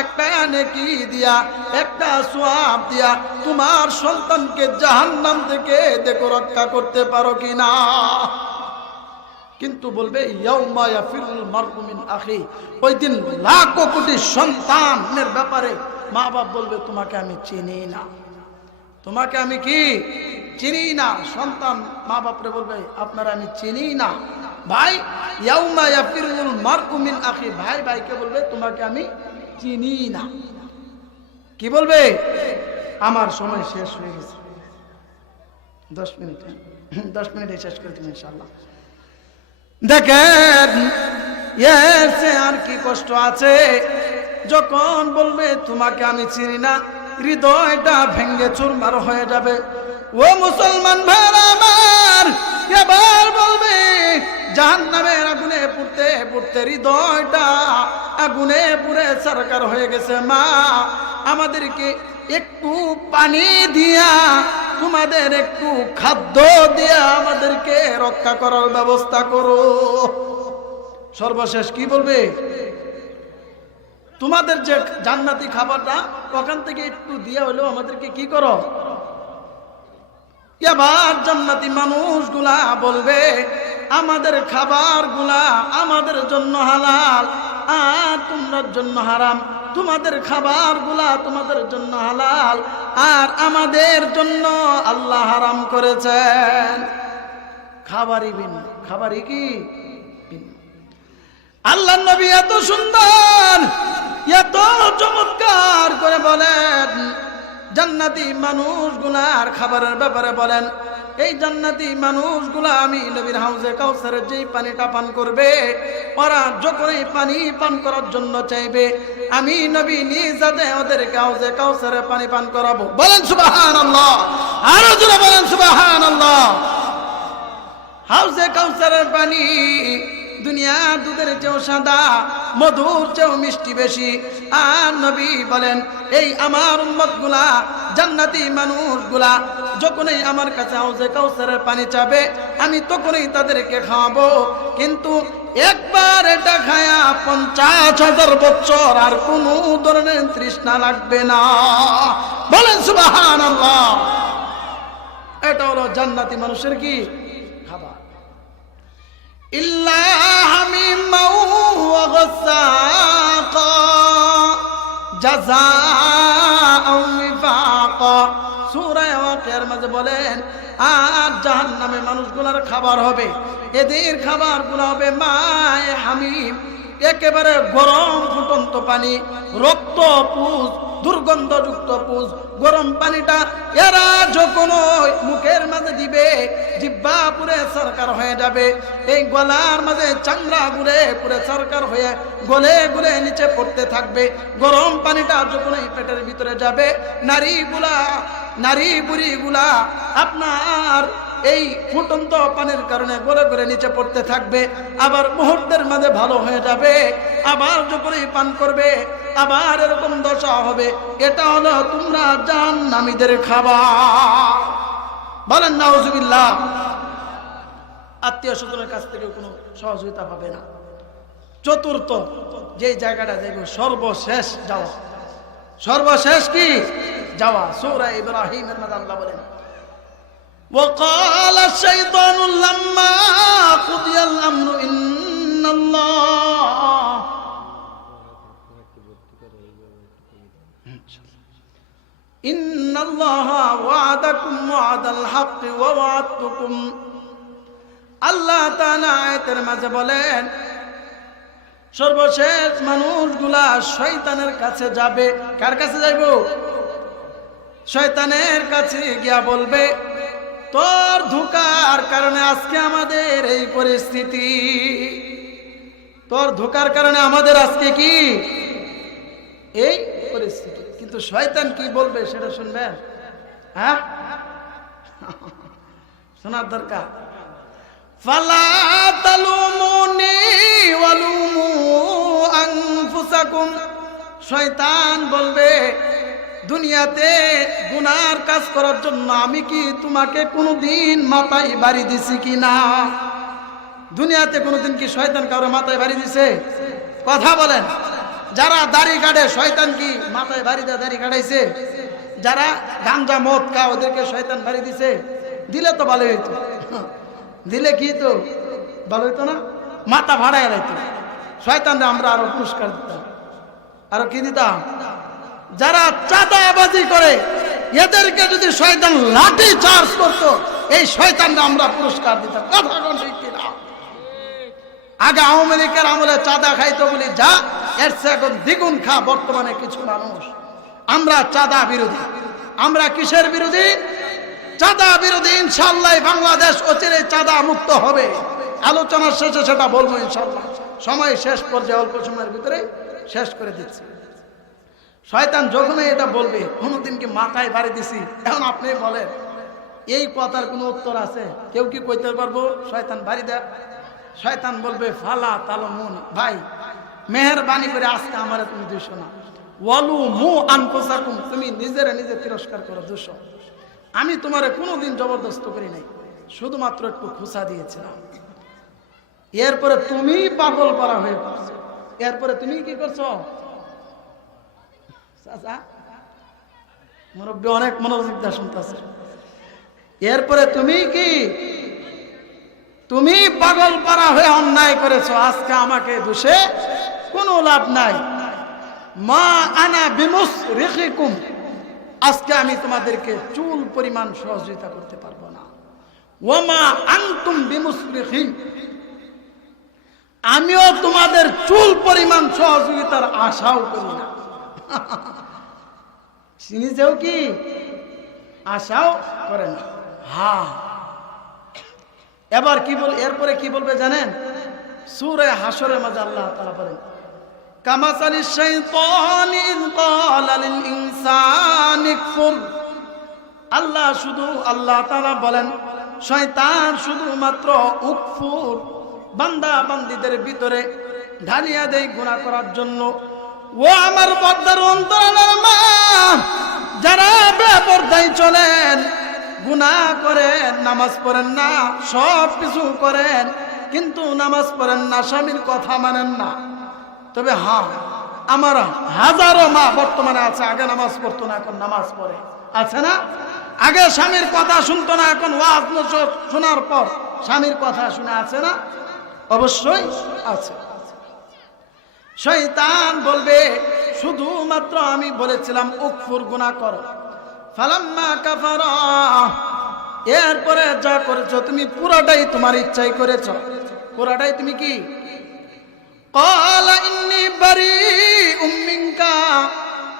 একটা নেকি দিয়া, একটা সওয়াব দিয়া তোমার সন্তানকে জাহান্নাম থেকে দেখো রক্ষা করতে পারো কিনা। কিন্তু বলবে ইয়াউমা ইয়াফিরুল মারউ মিন আখি, ওই দিন লাখো কোটি সন্তানের ব্যাপারে মা বাপ বলবে, তোমাকে আমি চিনি না, তোমাকে আমি কি চিনি না। সন্তান মা বাপরে বলবে, আপনারা আমি চিনি না। ভাই, ইয়াউমা ইয়াফিরুল মারউ মিন আখি, ভাই ভাইকে বলবে, তোমাকে আমি চিনি না। কি বলবে? আমার সময় শেষ হয়ে গেছে, 10 মিনিটে শেষ করে দিন ইনশাআল্লাহ। দেখেন এসে আর কি কষ্ট আছে, যখন বলবে তোমাকে আমি চিনি না, হৃদয়টা ভেঙ্গে চুরমার হয়ে যাবে। ও মুসলমান ভাইরা আমার, এবার বলবে জাহান্নামের আগুনে পুড়তে পুড়তে হৃদয়টা আগুনে পুড়ে সরকার হয়ে গেছে। মা, আমাদেরকে একটু পানি দিয়া, তোমাদের একটু খাদ্য দিয়া আমাদেরকে রক্ষা করার ব্যবস্থা করো। সর্বশেষ কি বলবে? তোমাদের যে জান্নাতি খাবারটা ওখান থেকে একটু দিয়া হলেও আমাদেরকে কি করো। এবার জান্নাতি মানুষগুলা বলবে, আমাদের খাবারগুলা আমাদের জন্য হালাল আর তোমাদের জন্য হারাম। তোমাদের খাবারগুলা তোমাদের জন্য হালাল আর আমাদের জন্য আল্লাহ হারাম করেছেন। খাবারই ভিন্ন, খাবারই কি ভিন্ন। আল্লাহর নবী এত সুন্দর, এত চমৎকার করে বলেন জান্নাতি মানুষগুলার খাবারের ব্যাপারে বলেন, এই জান্নাতি মানুষগুলা আমি নবীর হাউজে কাউসারের যেই পানিটা পান করবে, ওরা যখন এই পানি পান করার জন্য চাইবে, আমি নবী নিজ হাতে ওদেরকে হাউজে কাউসারের পানি পান করাবো। বলেন সুবহানাল্লাহ, আরো জোরে বলেন সুবহানাল্লাহ। হাউজে কাউসারের পানি দুনিয়ার দুধের চেয়েও সাদা, মধুর চেয়েও মিষ্টি বেশি। আর নবী বলেন এই আমার উম্মতগুলা, জান্নাতি মানুষগুলা যখনই আমার কাছে হাউজে কাউসারের পানি চাবে আমি তখনই তাদেরকে খাওয়াবো, কিন্তু একবার এটা খায়া 50,000 বছর আর কোনো ধরনের তৃষ্ণা লাগবে না। বলেন সুবহানাল্লাহ। এটা হলো জান্নাতি মানুষের কি খাবার। ইল্লা হামিমাও ওয়া গাসাকা জাযাআও ওয়িফাকা। সূরা ওয়াকিয়ার মাঝে বলেন আর জাহান্নামে মানুষগুলোর খাবার হবে, এদের খাবারগুলো হবে মায়ে হামিম, একেবারে গরম ফুটন্ত পানি, রক্ত পুষ, দুর্গন্ধযুক্ত পুষ। গরম পানিটা এরা যখন মুখের মাঝে দিবে জিহ্বা পুরে সরকার হয়ে যাবে, এই গলার মাঝে চামড়া ঘুরে পুরে সরকার হয়ে গলে গলে নিচে পড়তে থাকবে। গরম পানিটা যখন এই পেটের ভিতরে যাবে নারী বুড়িগুলা আপনার এই ফুটন্ত পানির কারণে গলে গলে নিচে পড়তে থাকবে, আবার মুহূর্তের মাঝে ভালো হয়ে যাবে, আবার যখনই পান করবে আবার এরকম দশা হবে। এটা হলো তোমরা জাহান্নামীদের খাবার। বলেন নাউজুবিল্লাহ। আত্মীয় স্বজনের কাছ থেকে কোনো সহযোগিতা পাবে না। চতুর্থ যে জায়গাটা দেখব সর্বশেষ যাওয়া, সর্বশেষ কি যাওয়া। সূরা ইব্রাহিমের মধ্যে আল্লাহ বলেন وقال الشيطان لما قضي الأمر إن الله وعدكم وعد الحق ووعدتكم। আল্লাহ তাআলা আয়াতের মাঝে বলেন সর্বশেষ মানুষগুলা শয়তানের কাছে যাবে। কার কাছে যাইব? শয়তানের কাছে গিয়া বলবে তোর ধোঁকার কারণে আজকে আমাদের এই পরিস্থিতি, তোর ধোঁকার কারণে আমাদের আজকে কি এই পরিস্থিতি। কিন্তু শয়তান কি বলবে সেটা শুনবেন? হ্যাঁ, শোনার দরকার। ফালা তালুমুনি ওয়ালুমু আনফুসাকুম। শয়তান বলবে দুনিয়াতে গুনার কাজ করার জন্য আমি কি তোমাকে কোনোদিন মাথায় বাড়ি দিছি কি না? দুনিয়াতে কোনোদিন কি শয়তান কারো মাথায় বাড়ি দিছে? কথা বলেন। যারা দাড়ি কাটে শয়তান কি মাথায় বাড়ি দেয় দাড়ি কাটাইছে? যারা গাঞ্জা মদ খায় ওদেরকে শয়তান বাড়ি দিছে? দিলে তো ভালো হইতো, দিলে কি তো ভালো হইতো না? মাথা ভাড়ায় রাখতো শয়তানরা, আমরা আরো পুরস্কার দিতাম। আরো কি দিতাম? যারা চাঁদাবাজি করে এদেরকে যদি শয়তান লাঠি চার্জ করতো এই শয়তানরা আমরা পুরস্কার দিতাম। কথা কোন ঠিক কিনা? আগে আওয়ামী লীগের আমলে চাঁদা খাইতো বলি যা, এর চেয়ে এখন দ্বিগুণ খা বর্তমানে কিছু মানুষ। আমরা চাঁদা বিরোধী। আমরা কিসের বিরোধী? চাঁদা বিরোধী। ইনশাআল্লাহ বাংলাদেশ অচিরে চাঁদা মুক্ত হবে। আলোচনার শেষে সেটা বলবো ইনশাআল্লাহ। সময় শেষ পর্যায়ে অল্প সময়ের ভিতরে শেষ করে দিচ্ছি। শয়তান যখনই এটা বলবে কোনোদিন কি মাথায় বাড়ি দিছি, এখন আপনি বলেন এই কথার কোনো উত্তর আছে? কেউ কি কইতে পারবো শয়তান বাড়ি দেয়? শয়তান বলবে ফালা তালুমুন, ভাই মেহেরবানি করে আজকে আমারে তুমি দুইশো না, ওয়ালু মু আনফুসাকুম, তুমি নিজেরা নিজে তিরস্কার করো দুশো। আমি তোমারে কোনোদিন জবরদস্ত করি নাই, শুধুমাত্র একটু খোঁচা দিয়েছিলাম। এরপরে তুমি পাগল করা হয়ে পড়ছো। এরপরে তুমি কি করছো? মুরব্বী অনেক মনোযোগ দিয়ে শুনতেছে। এরপরে তুমি কি তুমি পাগল পারা হয়ে অন্যায় করেছো। আজকে আমাকে দোষে কোনো লাভ নাই। মা আনা বিমুসরিখিকুম, আজকে আমি তোমাদেরকে চুল পরিমাণ সহযোগিতা করতে পারবো না। ওয়ামা আনতুম বিমুসরিখিন, আমিও তোমাদের চুল পরিমাণ সহযোগিতার আশাও করি না। নিজেও কি আশাও করে না। হ্যাঁ, এবার কি বল, এরপরে কি বলবে জানেন? সূরা হাশরের মাঝে আল্লাহ তাআলা বলেন কামাসালিশ শাইতানি ইয ক্বালা লিল ইনসানি কফুর। আল্লাহ তাআলা বলেন শয়তান শুধুমাত্র উকফুর, বান্দা বান্দীদের ভিতরে ঢালিয়া দেয় গুনাহ করার জন্য। ও আমার পর্দার অন্তরালের মা, যারা বেপরদায় চলেন, গুনাহ করেন, নামাজ পড়েন না, সব কিছু করেন, কিন্তু নামাজ পড়েন না, স্বামীর কথা মানেন না। তবে হ্যাঁ, আমার হাজারো মা বর্তমানে আছে, আগে নামাজ পড়তো না, এখন নামাজ পড়ে, আছে না? আগে স্বামীর কথা শুনতো না, এখন ওয়াজ নসিহত শোনার পর স্বামীর কথা শুনে, আছে না? অবশ্যই আছে। শয়তান বলবে শুধুমাত্র আমি বলেছিলাম উকফুর, গুনাহ করো, ফালাম্মা কাফারা, এরপরে যা করেছো তুমি পুরাটাই তোমার ইচ্ছাই করেছো, পুরাটাই তুমি কি? ক্বালা ইন্নী বারীউম মিনকা,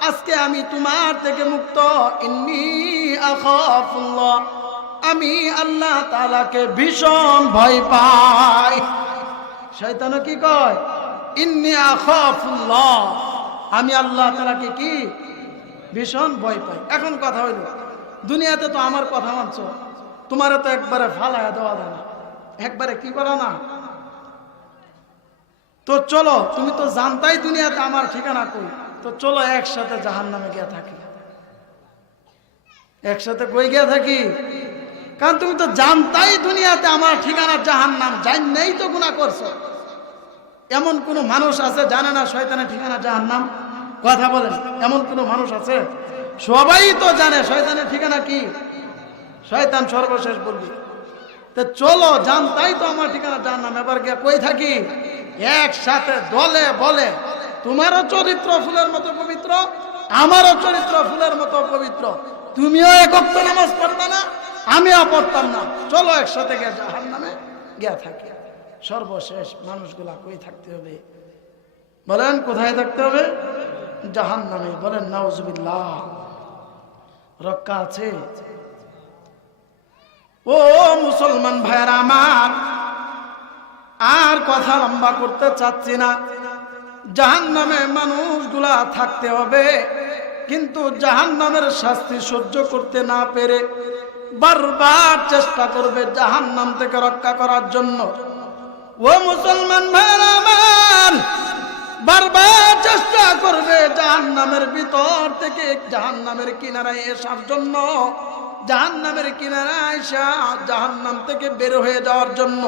আজকে আমি তোমার থেকে মুক্ত। ইন্নী আখাফুল্লাহ, আমি আল্লাহ তাআলাকে ভীষণ ভয় পাই। শয়তানও কি কয়? ইন্নী আখাফুল্লাহ, আমি আল্লাহ তাআলাকে কি ভীষণ ভয় পাই। এখন কথা হইল, দুনিয়াতে তো আমার কথা মানছো, তোমারে তো একবারে ফালায়া দেওয়া যায় না, একবারে কি করা না। তো চলো, তুমি তো জানতাই দুনিয়াতে আমার ঠিকানা কই, তো চলো একসাথে জাহান্নামে গিয়া থাকি। একসাথে কই গিয়া থাকি? কারণ তুমি তো জানতাই দুনিয়াতে আমার ঠিকানা জাহান্নাম, জাননেই তো গুনাহ করছো। এমন কোন মানুষ আছে জানে না শয়তানের ঠিকানা জাহান্নাম? কথা বলেন, এমন কোন মানুষ আছে? সবাই তো জানে শয়তানের ঠিকানা কি। শয়তান সর্বশেষ বলবি, তো চলো, জানতাই তো আমার ঠিকানা জাহান্নাম, এবার গিয়া কই থাকি? একসাথে দলে বলে, তোমারও চরিত্র ফুলের মতো পবিত্র, আমারও চরিত্র ফুলের মতো পবিত্র, তুমিও এক ওয়াক্ত নামাজ পড়বে না, আমিও পড়তাম না, চলো একসাথে গিয়ে জাহান্নামে গিয়া থাকি। সর্বশেষ মানুষগুলা কই থাকতে হবে? বলেন কোথায় থাকতে হবে? জাহান্নামে। বলেন নাউজুবিল্লাহ। রক্ষা আছে? ও মুসলমান ভাইরা আমার, আর কথা লম্বা করতে চাচ্ছি না। জাহান্নামে মানুষগুলা থাকতে হবে, কিন্তু জাহান্নামের শাস্তি সহ্য করতে না পেরে বারবার চেষ্টা করবে জাহান্নাম থেকে রক্ষা করার জন্য। ও মুসলমান ভাইরা আমার, বারবার চেষ্টা করবে জাহান্নামের ভিতর থেকে জাহান্নামের কিনারায় আসার জন্য, জাহান্নামের কিনারায় এসে জাহান্নাম থেকে বের হয়ে যাওয়ার জন্য।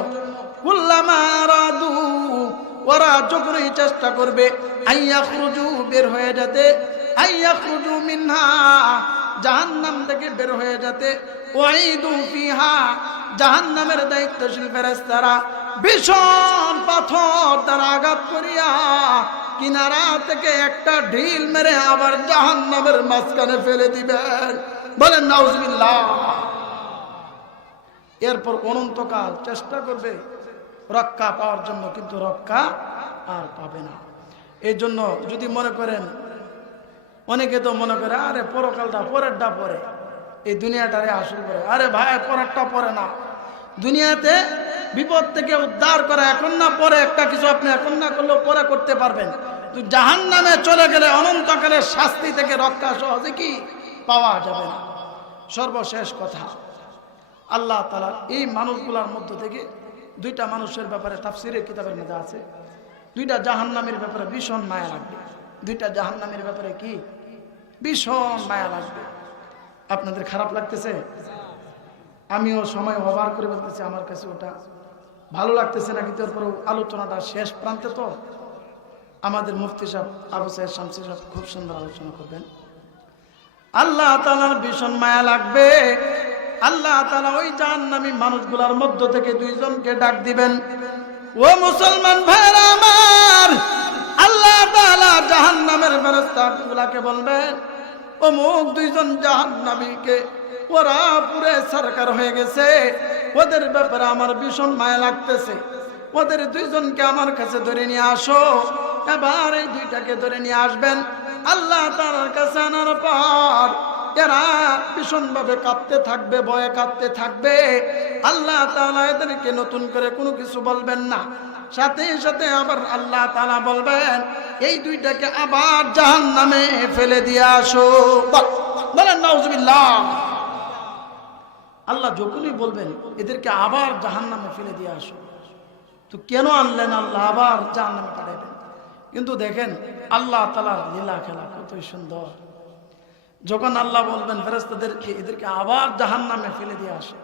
কুল্লামা রাদু, ওরা যখনই চেষ্টা করবে আইয়াখরুজু, বের হয়ে যেতে, আইয়াখরুজু মিনহা, জাহান্নাম থেকে বের হয়ে যেতে, ওয়াইদু ফিহা, জাহান্নামের দায়িত্বশীল ফেরেশতারা ভীষণ পাথর দ্বারা আঘাত করিয়া কিনারা থেকে একটা ঢিল মেরে আবার জাহান্নামের মাঝখানে ফেলে দিবেন। বলেন নাউজুবিল্লাহ। এরপর অনন্তকাল চেষ্টা করবে রক্ষা পাওয়ার জন্য, কিন্তু রক্ষা আর পাবে না। এই জন্য যদি মনে করেন, অনেকে তো মনে করে আরে পরকালটা পরেরটা পরে, এই দুনিয়াটারে আসল করে। আরে ভাই, পরেরটা পরে না। দুনিয়াতে বিপদ থেকে উদ্ধার করা এখন না পরে, একটা কিছু আপনি এখন না করলেও পরে করতে পারবেন, তো জাহান্নামে চলে গেলে অনন্তকালের শাস্তি থেকে রক্ষা সহজে কি পাওয়া যাবে না। সর্বশেষ কথা, আল্লাহ তাআলা এই মানুষগুলোর মধ্য থেকে দুইটা মানুষের ব্যাপারে তাফসীরের কিতাবের মধ্যে আছে, দুইটা জাহান্নামের ব্যাপারে ভীষণ মায়া লাগবে। দুইটা জাহান্নামের ব্যাপারে কি ভীষণ মায়া লাগবে। আপনাদের খারাপ লাগতেছে? আমিও সময় ওভার করে বলতেছি, আমার কাছে ওটা ভালো লাগতেছে না, কিন্তু এরপর আলোচনাটা শেষ প্রান্তে তো আমাদের মুফতি সাহেব আবু সাইদ শামসী সাহেব খুব সুন্দর আলোচনা করবেন। আল্লাহ তাআলার ভীষণ মায়া লাগবে। আল্লাহ তাআলা ওই জাহান্নামী মানুষগুলোর মধ্য থেকে দুইজনকে ডাক দিবেন। ও মুসলমান ভাইরা আমার, আল্লাহ তাআলা জাহান্নামের ফেরেশতাগুলোকে বলবেন, অমুক দুইজন জাহান্নামীকে, ওরা পুরে সরকার হয়ে গেছে, ওদের ব্যাপারে আমার ভীষণ মায়া লাগতেছে, ওদের দুইজনকে আমার কাছে ধরে নিয়ে আসো। এবার এই দুইটাকে ধরে নিয়ে আসবেন। আল্লাহ তাআলার কাছে আনার পর এরা ভীষণভাবে কাঁপতে থাকবে, ভয়ে কাঁপতে থাকবে। আল্লাহ তাআলা এদেরকে নতুন করে কোনো কিছু বলবেন না, সাথে সাথে আবার আল্লাহ তাআলা বলবেন, এই দুইটাকে আবার জাহান্নামে ফেলে দিয়ে আসো। বলেন নাউজুবিল্লাহ। আল্লাহ যখনই বলবেন এদেরকে আবার জাহান্নামে ফেলে দিয়ে আসো, তো কেন আনলেন আল্লাহ? আবার জাহান্নামে পাঠাইলেন। কিন্তু দেখেন আল্লাহ তাআলার লীলা খেলা কতই সুন্দর। যখন আল্লাহ বলবেন ফেরেশতাদেরকে এদেরকে আবার জাহান্নামে ফেলে দিয়ে আসে,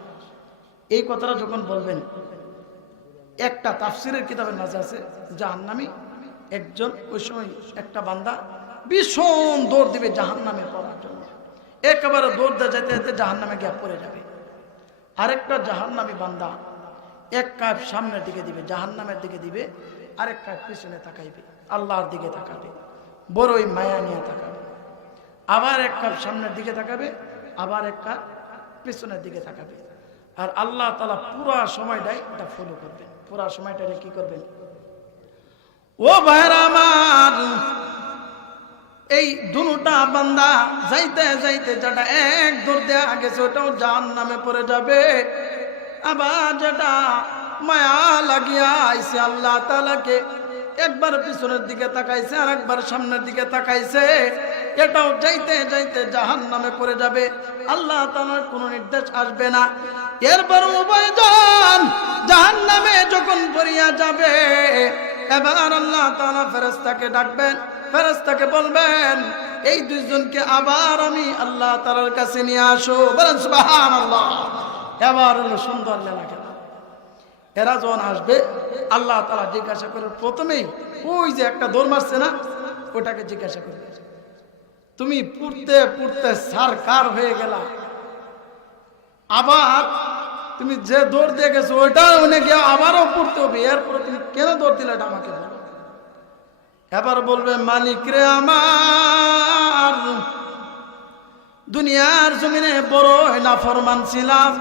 এই কথাটা যখন বলবেন, একটা তাফসিরের কিতাবের মাঝে আছে জাহান্নামী একজন, ওই সময় একটা বান্দা ভীষণ দৌড় দিবে জাহান্নামে পড়ার জন্য, একেবারে দৌড় দিয়ে যেতে যেতে জাহান্নামে গিয়ে পড়ে যাবে। আরেকটা জাহান্নামী বান্দা এক কাপ সামনের দিকে দিবে, জাহান্নামের দিকে দিবে, আরেক কাপ পিছনে তাকাইবে, আল্লাহর দিকে তাকাবে, বড়ই মায়া নিয়ে তাকাবে। আবার এক কাপ সামনের দিকে তাকাবে, আবার এক কাপ পিছনের দিকে তাকাবে। আর আল্লাহ তাআলা পুরা সময়টাই এটা ফলো করবেন, পুরা সময়টা কি করবেন? ও ভাইরা আমার, এই দুটা বান্দা যাইতে যাইতে যেটা এক দৌড় দেয়া গেছে ওটাও জাহান্নামে পড়ে যাবে। আবার যেটা মায়া লাগিয়া আইছে আল্লাহ তাআলাকে, একবার পিছনের দিকে তাকাইছে আর একবার সামনের দিকে তাকাইছে, এটাও যাইতে যাইতে জাহান্নামে পড়ে যাবে। আল্লাহ তাআলার কোনো নির্দেশ আসবে না। এরপর উভয়জন জাহান্নামে যখন পড়িয়া যাবে, এবার আল্লাহ তাআলা ফেরেশতাকে ডাকবেন, ফেরেশতাকে বলবেন এই দুইজনকে আবার আমি আল্লাহ তাআলার কাছে নিয়ে আসো। বলেন সুবহানাল্লাহ। এবার হলো সুন্দর লীলা খেলা। এরা যখন আসবে আল্লাহ তাআলা জিজ্ঞাসা করে, প্রথমেই ওই যে একটা দৌড় মারছে না, ওটাকে জিজ্ঞাসা করবে, তুমি পড়তে পড়তে সারকার হয়ে গেলা, আবার তুমি যে দৌড় দিয়ে গেছো ওইটা অনেকে আবারও পড়তে হবে, এরপরে তুমি কেন দৌড় দিলে এটা আমাকে বলো। এবার বলবে, মালিক রে আমার, দুনিয়ার জমিনে বড় নাফরমান ছিলাম,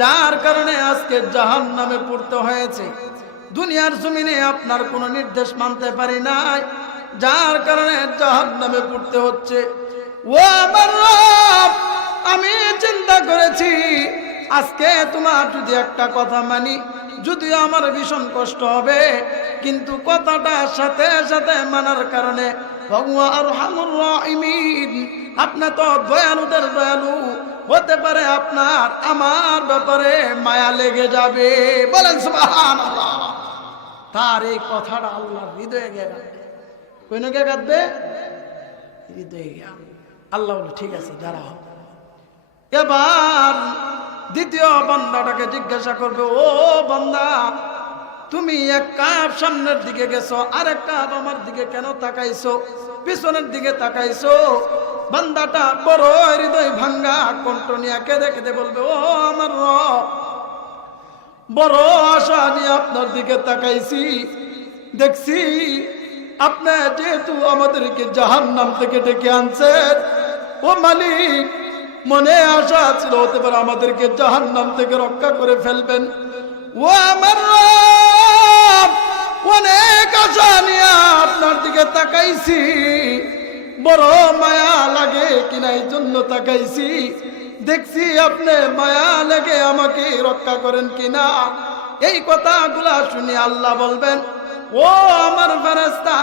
যার কারণে আজকে জাহান্নামে পড়তে হয়েছে। দুনিয়ার জমিনে আপনার কোনো নির্দেশ মানতে পারি নাই, যার কারণে জাহান্নামে পড়তে হচ্ছে। ও আমার রব, আমি চিন্তা করেছি আজকে তোমার যদি একটা কথা মানি, যদিও আমার ভীষণ কষ্ট হবে, কিন্তু কথাটার সাথে সাথে মানার কারণে হুয়া আরহামুর রাহিমিন, আপনি তো দয়ালুদের দয়ালু, হতে পারে আপনার আমার ব্যাপারে মায়া লেগে যাবে। বলেন সুবহানাল্লাহ। তার এই কথাটা আল্লাহর হৃদয়ে গিয়ে গাঁথবে। কোন গিয়ে গাঁথবে? হৃদয়ে গিয়ে। আল্লাহ বলে ঠিক আছে যারা হবে। এবার দ্বিতীয় বান্দাটাকে জিজ্ঞাসা করবে, ও বান্দা, তুমি এক কাপ সামনের দিকে গেছো, আর এক কাপ আমার দিকে কেন তাকাইছো, পিছনের দিকে তাকাইছো? বান্দাটা বড় হৃদয় ভাঙ্গা কণ্ঠ নিয়ে কেঁদে কেঁদে বলবে, ও আমার রব, বড় আশা নিয়ে আপনার দিকে তাকাইছি, দেখছি আপনি যেহেতু আমাদেরকে জাহান্নাম থেকে ডেকে আনছেন, ও মালিক, মনে আশা ছিল হতে পারে আমাদেরকে জাহান্নাম থেকে রক্ষা করে ফেলবেন। ও আমার রব, অনেক আশা নিয়ে আপনার দিকে তাকাইছি, বড় মায়া লাগে কিনা এই জন্য তাকাইছি, দেখছি আপনি মায়া লাগে আমাকে রক্ষা করেন কিনা। এই কথাগুলা শুনে আল্লাহ বলবেন, ও আমার ফেরেশতা,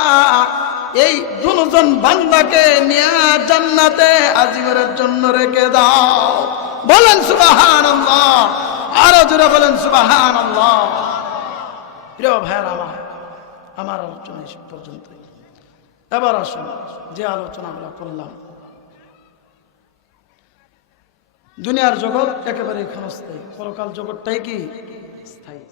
এই দুজন বান্দাকে নিয়ে জান্নাতে আজীবনের জন্য রেখে দাও। বলেন সুবহানাল্লাহ। আরো জোরে বলেন সুবহানাল্লাহ। প্রিয় ভাইরা আমার আলোচনা এই পর্যন্তই। এবার আসুন যে আলোচনা আমরা করলাম, দুনিয়ার জগৎ একেবারে ক্ষণস্থায়ী, পরকাল জগৎটাই কি স্থায়ী।